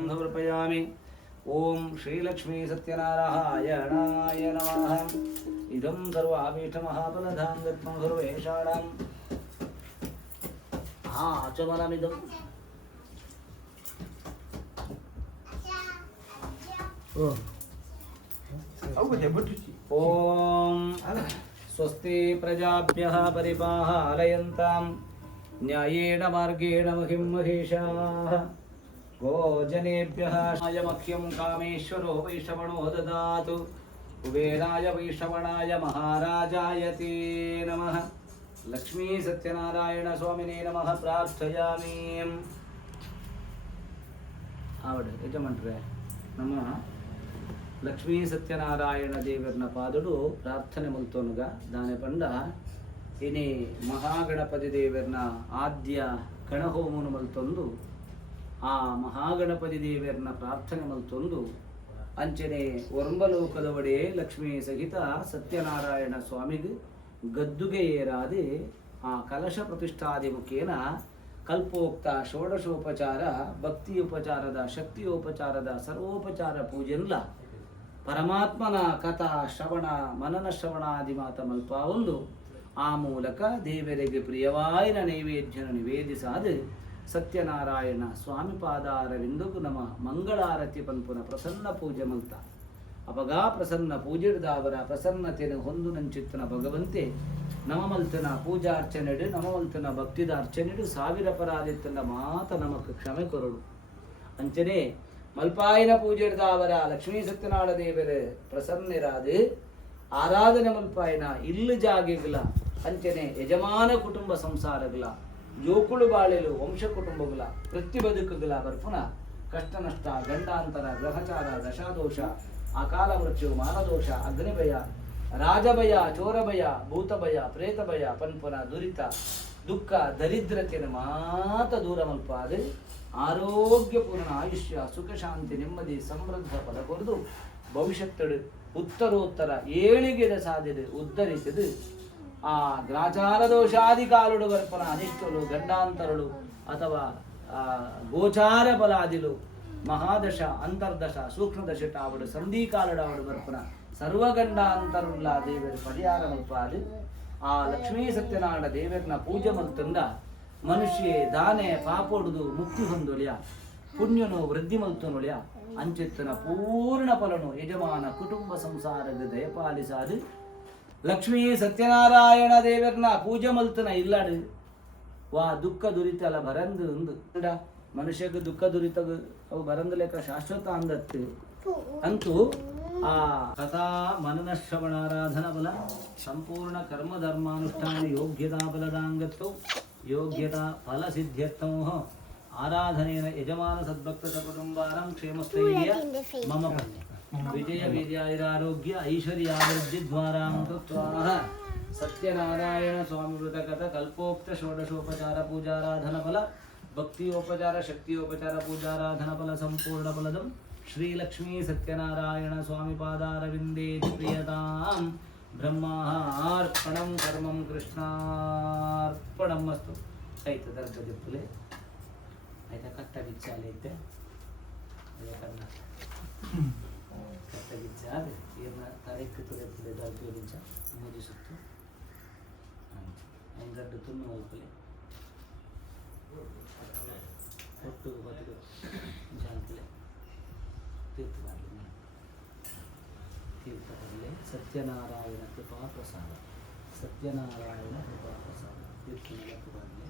ಸಮರ್ಪಯಾಮಿ ಓಂ ಶ್ರೀಲಕ್ಷ್ಮೀ ಸತ್ಯನಾರಾಯಣಾಯ ನಮಃ ಇದಂ ಸರ್ವಾಭೀಷ್ಟ ಮಹಾಫಲಧಾಂ ಗತ್ಮಂ ಸರ್ವೇಷಾಣಾಂ ಆಚಮನಮಿದಂ ಓಂ ಸ್ವಸ್ತಿ ಪ್ರಜಾಭ್ಯಃ ಪರಿಪಾಲಯಂತಾಂ ನ್ಯಾಯೇನ ಮಾರ್ಗೇಣ ಮಹಿಂ ಮಹೇಶಾಃ गोजनेभ्यः मह्यं कामेश्वरो वैश्रवणो ददातु कुबेराय वैश्रवणाय महाराजाय ते नमः लक्ष्मी सत्यनारायण स्वामिने नमः प्रार्थयामि आवड यजमानरे ನಮ್ಮ ಲಕ್ಷ್ಮೀ ಸತ್ಯನಾರಾಯಣ ದೇವರನ ಪಾದಡು ಪ್ರಾರ್ಥನೆ ಮಲ್ತೋನುಗ ದಾನೆ ಪಂಡ ಇನಿ ಮಹಾಗಣಪತಿ ದೇವರನ ಆದ್ಯ ಗಣಹೋಮನು ಮಲ್ತೊಂದು ಆ ಮಹಾಗಣಪತಿ ದೇವರನ ಪ್ರಾರ್ಥನೆ ಮಲ್ತೊಂದು ಅಂಚನೆ ವರ್ಮಲೋಕದ ಒಡೆ ಲಕ್ಷ್ಮೀ ಸಹಿತ ಸತ್ಯನಾರಾಯಣ ಸ್ವಾಮಿಗೆ ಗದ್ದುಗೆ ಏರಾದೆ ಆ ಕಲಶ ಪ್ರತಿಷ್ಠಾದಿ ಮುಖೇನ ಕಲ್ಪೋಕ್ತ ಷೋಡಶೋಪಚಾರ ಭಕ್ತಿಯೋಪಚಾರದ ಶಕ್ತಿಯೋಪಚಾರದ ಸರ್ವೋಪಚಾರ ಪೂಜೆಲ್ಲ ಪರಮಾತ್ಮನ ಕಥಾ ಶ್ರವಣ ಮನನ ಶ್ರವಣಾದಿ ಮಾತ ಮಲ್ಪ ಒಂದು ಆ ಮೂಲಕ ದೇವರಿಗೆ ಪ್ರಿಯವಾಯಿನ ನೈವೇದ್ಯನ ನಿವೇದಿಸಾದ ಸತ್ಯನಾರಾಯಣ ಸ್ವಾಮಿ ಪಾದಾರವಿಂದಕ್ಕೂ ನಮ್ಮ ಮಂಗಳಾರತಿ ಪಂಪುನ ಪ್ರಸನ್ನ ಪೂಜೆ ಮಲ್ತ ಅಪಗಾ ಪ್ರಸನ್ನ ಪೂಜಿಡ್ದಾವರ ಪ್ರಸನ್ನತೆಯನ್ನು ಹೊಂದು ನಂಚಿತ್ತನ ಭಗವಂತೆ ನಮಮಲ್ತನ ಪೂಜಾರ್ಚನೆಡು ನಮಮಲ್ತನ ಭಕ್ತಿದ ಅರ್ಚನೆಡು ಸಾವಿರ ಪರಾದಿತ್ತನ ಮಾತ ನಮಕ್ ಕ್ಷಮೆ ಕೊರಡು ಅಂಚನೆ ಮಲ್ಪಾಯಿನ ಪೂಜಿಡ್ದಾವರ ಲಕ್ಷ್ಮೀ ಸತ್ಯನಾರಾಯಣ ದೇವರ ಪ್ರಸನ್ನರಾದ ಆರಾಧನೆ ಮಲ್ಪಾಯಿನ ಇಲ್ಲು ಜಾಗೆಗಳ ಅಂಚನೆ ಯಜಮಾನ ಕುಟುಂಬ ಸಂಸಾರಗಳ ಜೋಕುಳು ಬಾಳೆಲು ವಂಶ ಕುಟುಂಬಗಳ ವೃತ್ತಿ ಬದುಕುಗಳ ಬರ್ಪುನ ಕಷ್ಟ ನಷ್ಟ ಗಂಡಾಂತರ ಗ್ರಹಚಾರ ದಶಾದೋಷ ಅಕಾಲ ಮೃತ್ಯು ಮಾನದೋಷ ಅಗ್ನಿಭಯ ರಾಜಭಯ ಚೋರಭಯ ಭೂತಭಯ ಪ್ರೇತಭಯ ಪನ್ಪುನ ದುರಿತ ದುಃಖ ದರಿದ್ರತೆಯನ್ನು ಮಾತ ದೂರ ಮಲ್ಪಾದೆ ಆರೋಗ್ಯಪೂರ್ಣ ಆಯುಷ್ಯ ಸುಖ ಶಾಂತಿ ನೆಮ್ಮದಿ ಸಮೃದ್ಧ ಫಲ ಕೊರದು ಭವಿಷ್ಯತ್ತಡು ಉತ್ತರೋತ್ತರ ಏಳಿಗೆದ ಸಾಧ್ಯತೆ ಉದ್ಧರಿಸಿದು ಆ ಗ್ರಾಚಾರ ದೋಷಾದಿ ಕಾಲುಡು ಬರ್ಪನ ಅನಿಷ್ಟಲು ಗಂಡಾಂತರಳು ಅಥವಾ ಗೋಚಾರ ಫಲಾದಿಲು ಮಹಾದಶ ಅಂತರ್ದಶ ಸೂಕ್ಷ್ಮದಶ ಆವಡು ಸಂಧಿಕಾಲಡು ಆವಡು ಬರ್ಪನ ಸರ್ವಗಂಡಾಂತರುಲ್ಲ ದೇವರ ಪರಿಹಾರ ಮಲ್ಪಾದು ಆ ಲಕ್ಷ್ಮೀ ಸತ್ಯನಾರಾಯಣ ದೇವರನ್ನ ಪೂಜೆ ಮಲ್ತಂದ ಮನುಷ್ಯ ದಾನೆ ಪಾಪೊಡುದು ಮುಕ್ತಿ ಹೊಂದೊಲಿಯ ಪುಣ್ಯನು ವೃದ್ಧಿ ಮಲ್ತನೊಲಿಯ ಅಂಚಿತ್ತನ ಪೂರ್ಣ ಫಲನು ಯಜಮಾನ ಕುಟುಂಬ ಸಂಸಾರದ ದಯಪಾಲಿಸಾದು ಲಕ್ಷ್ಮೀ ಸತ್ಯನಾರಾಯಣ ದೇವರನ್ನ ಪೂಜೆ ಮಲ್ತನ ಇಲ್ಲಾಡು ವಾ ದುಃಖ ದುರಿತ ಅಲ್ಲ ಬರಂದು ಒಂದು ಮನುಷ್ಯಗೆ ದುಃಖ ದುರಿತ ಅವು ಬರಂದು ಲೆಕ್ಕ ಶಾಶ್ವತ ಅಂದತ್ತು ಅಂತೂ ಆ ಕಥಾ ಮನನ ಶ್ರವಣಾರಾಧನ ಬಲ ಸಂಪೂರ್ಣ ಕರ್ಮ ಧರ್ಮಾನುಷ್ಠಾನ ಯೋಗ್ಯತಾ ಬಲದಾಂಗತ್ತು ಯೋಗ್ಯತಾ ಫಲ ಸಿದ್ಧ್ಯರ್ಥೋ ಆರಾಧನೆಯ ಯಜಮಾನ ಸದ್ಭಕ್ತ ಕುಟುಂಬಾರಂ ಕ್ಷೇಮಸ್ಥೈರ್ಯ ಮಮ ಪುಣ್ಯ ವಿಜಯ ವೀರ್ಯಾರೋಗ್ಯ ಐಶ್ವರ್ಯಾವೃದ್ಧಿ ದ್ವಾರಾಂತತ್ವಾಹ ಸತ್ಯನಾರಾಯಣ ಸ್ವಾಮಿ ವೃತಕಥ ಕಲ್ಪೋಕ್ತ ಷೋಡಶೋಪಚಾರ ಪೂಜಾರಾಧನ ಫಲ ಭಕ್ತಿಯೋಪಚಾರ ಶಕ್ತಿಯೋಪಚಾರ ಪೂಜಾರಾಧನ ಫಲ ಸಂಪೂರ್ಣ ಫಲದಂ ಶ್ರೀ ಲಕ್ಷ್ಮೀ ಸತ್ಯನಾರಾಯಣ ಸ್ವಾಮಿ ಪಾದಾರವಿಂದೇ ಪ್ರಿಯತಾಂ ಬ್ರಹ್ಮಾರ್ಪಣಂ ಕರ್ಮಂ ಕೃಷ್ಣಾರ್ಪಣಂ ಅಸ್ತು ಆಯ್ತು ದರ್ಗದಿಪ್ಪಲೆ ಆಯ್ತಾ ಕಟ್ಟಾಗಿಚ್ಚಾಲೆ ಐತೆ ಕರ್ಣ ಕಟ್ಟಾಗಿಚ್ಚಾದೆ ಏನ ತಾರೀಖು ತುಳಿಯುತ್ತದೆ ದರ್ಗದಿಂಚ ಮೋದಿಸುತ್ತು ಐಂಗಡ್ಡು ತುನ್ನು ಹೋಗ್ತಲೆ ಒಟ್ಟು ಬದುಕು ಜಾಂತಲೆ ತೀರ್ಥದಲ್ಲಿ ಸತ್ಯನಾರಾಯಣ ಕೃಪಾ ಪ್ರಸಾದ ಸತ್ಯನಾರಾಯಣ ಕೃಪಾ ಪ್ರಸಾದ ತೀರ್ಥ ನೆಲಕ್ಕೆ ಬರಲಿ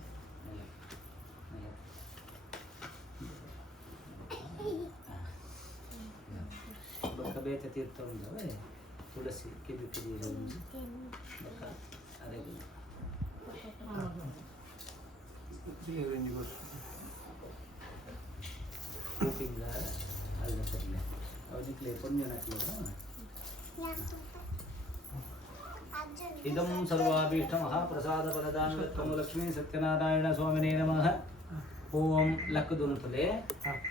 ಬೇತ ತೀರ್ಥ ಉಂಟವೆ ತುಳಸಿ ಕಿಬಿ ಕಿಡಿ ಅದೇ ಕೂಪಿಂಗ ಅಲ್ಲ ಸರಿಲ್ಲ ಅವನಿಕ್ಲೆ ಪುಣ್ಯನಕ್ಲೆ ಇದಂ ಸರ್ವಾಭೀಷ್ಟ ಮಹಾಪ್ರಸಾದ ಫಲದಾಂಗತ್ವಂ ಲಕ್ಷ್ಮೀ ಸತ್ಯನಾರಾಯಣ ಸ್ವಾಮಿನೇ ನಮಃ ಓಂ ಲಕ್ಕದುನುತಲೆ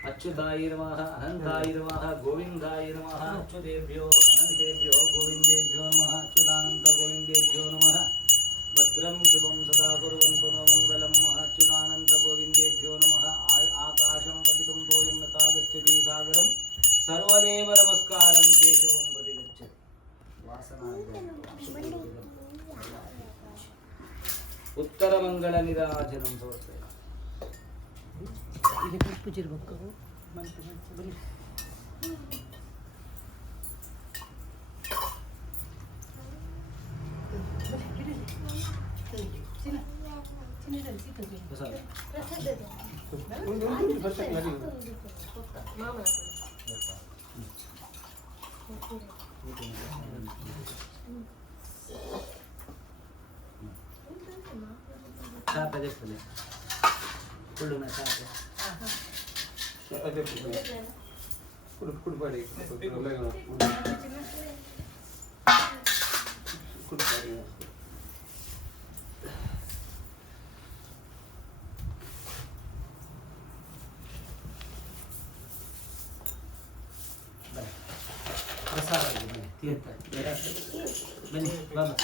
ಅಚ್ಯುತಾಯ ನಮಃ ಅನಂತಾಯ ನಮಃ ಗೋವಿಂದಾಯ ನಮಃ ಅಚ್ಯುತೇಭ್ಯೋ ಅನಂತೇಭ್ಯೋ ಗೋವಿಂದೇಭ್ಯೋ ನಮಃ ಅಚ್ಯುತಾನಂತ ಗೋವಿಂದೇಭ್ಯೋ ನಮಃ ಉತ್ತರ ಮಂಗಳ ನಿರಾಜನಂ ಸಮರ್ಪಯಾಮಿ. ಇದಕ್ಕೆ ಪೂಜಿರ್ಬೇಕು ಮಂತು ಮಂತು ಬನ್ನಿ. ಚಾಪೆ ತೆಗ್ತದೆ ಕುಳ್ಳುನ ಚಾಪೆ ಕುಡುಪಾಡಿ ಪ್ರಸಾದ ಬನ್ನಿ ತೀರ್ಥ ಬನ್ನಿ ಬಾಬಾ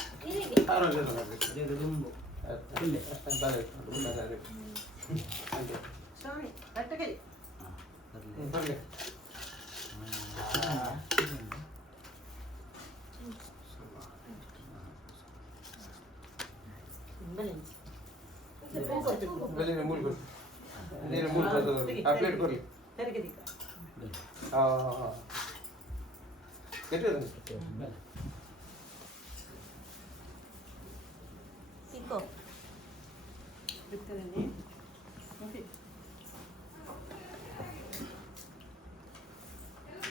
ದೇವ ದುಂಬು ಇಲ್ಲೇ ಸ್ವಾಮಿ ಕಟ್ಟಕೈ ಬರಲಿ ಪ್ಲೇಟ್ ಕೊಡ್ಲಿ ಬಿಡ್ತದೆ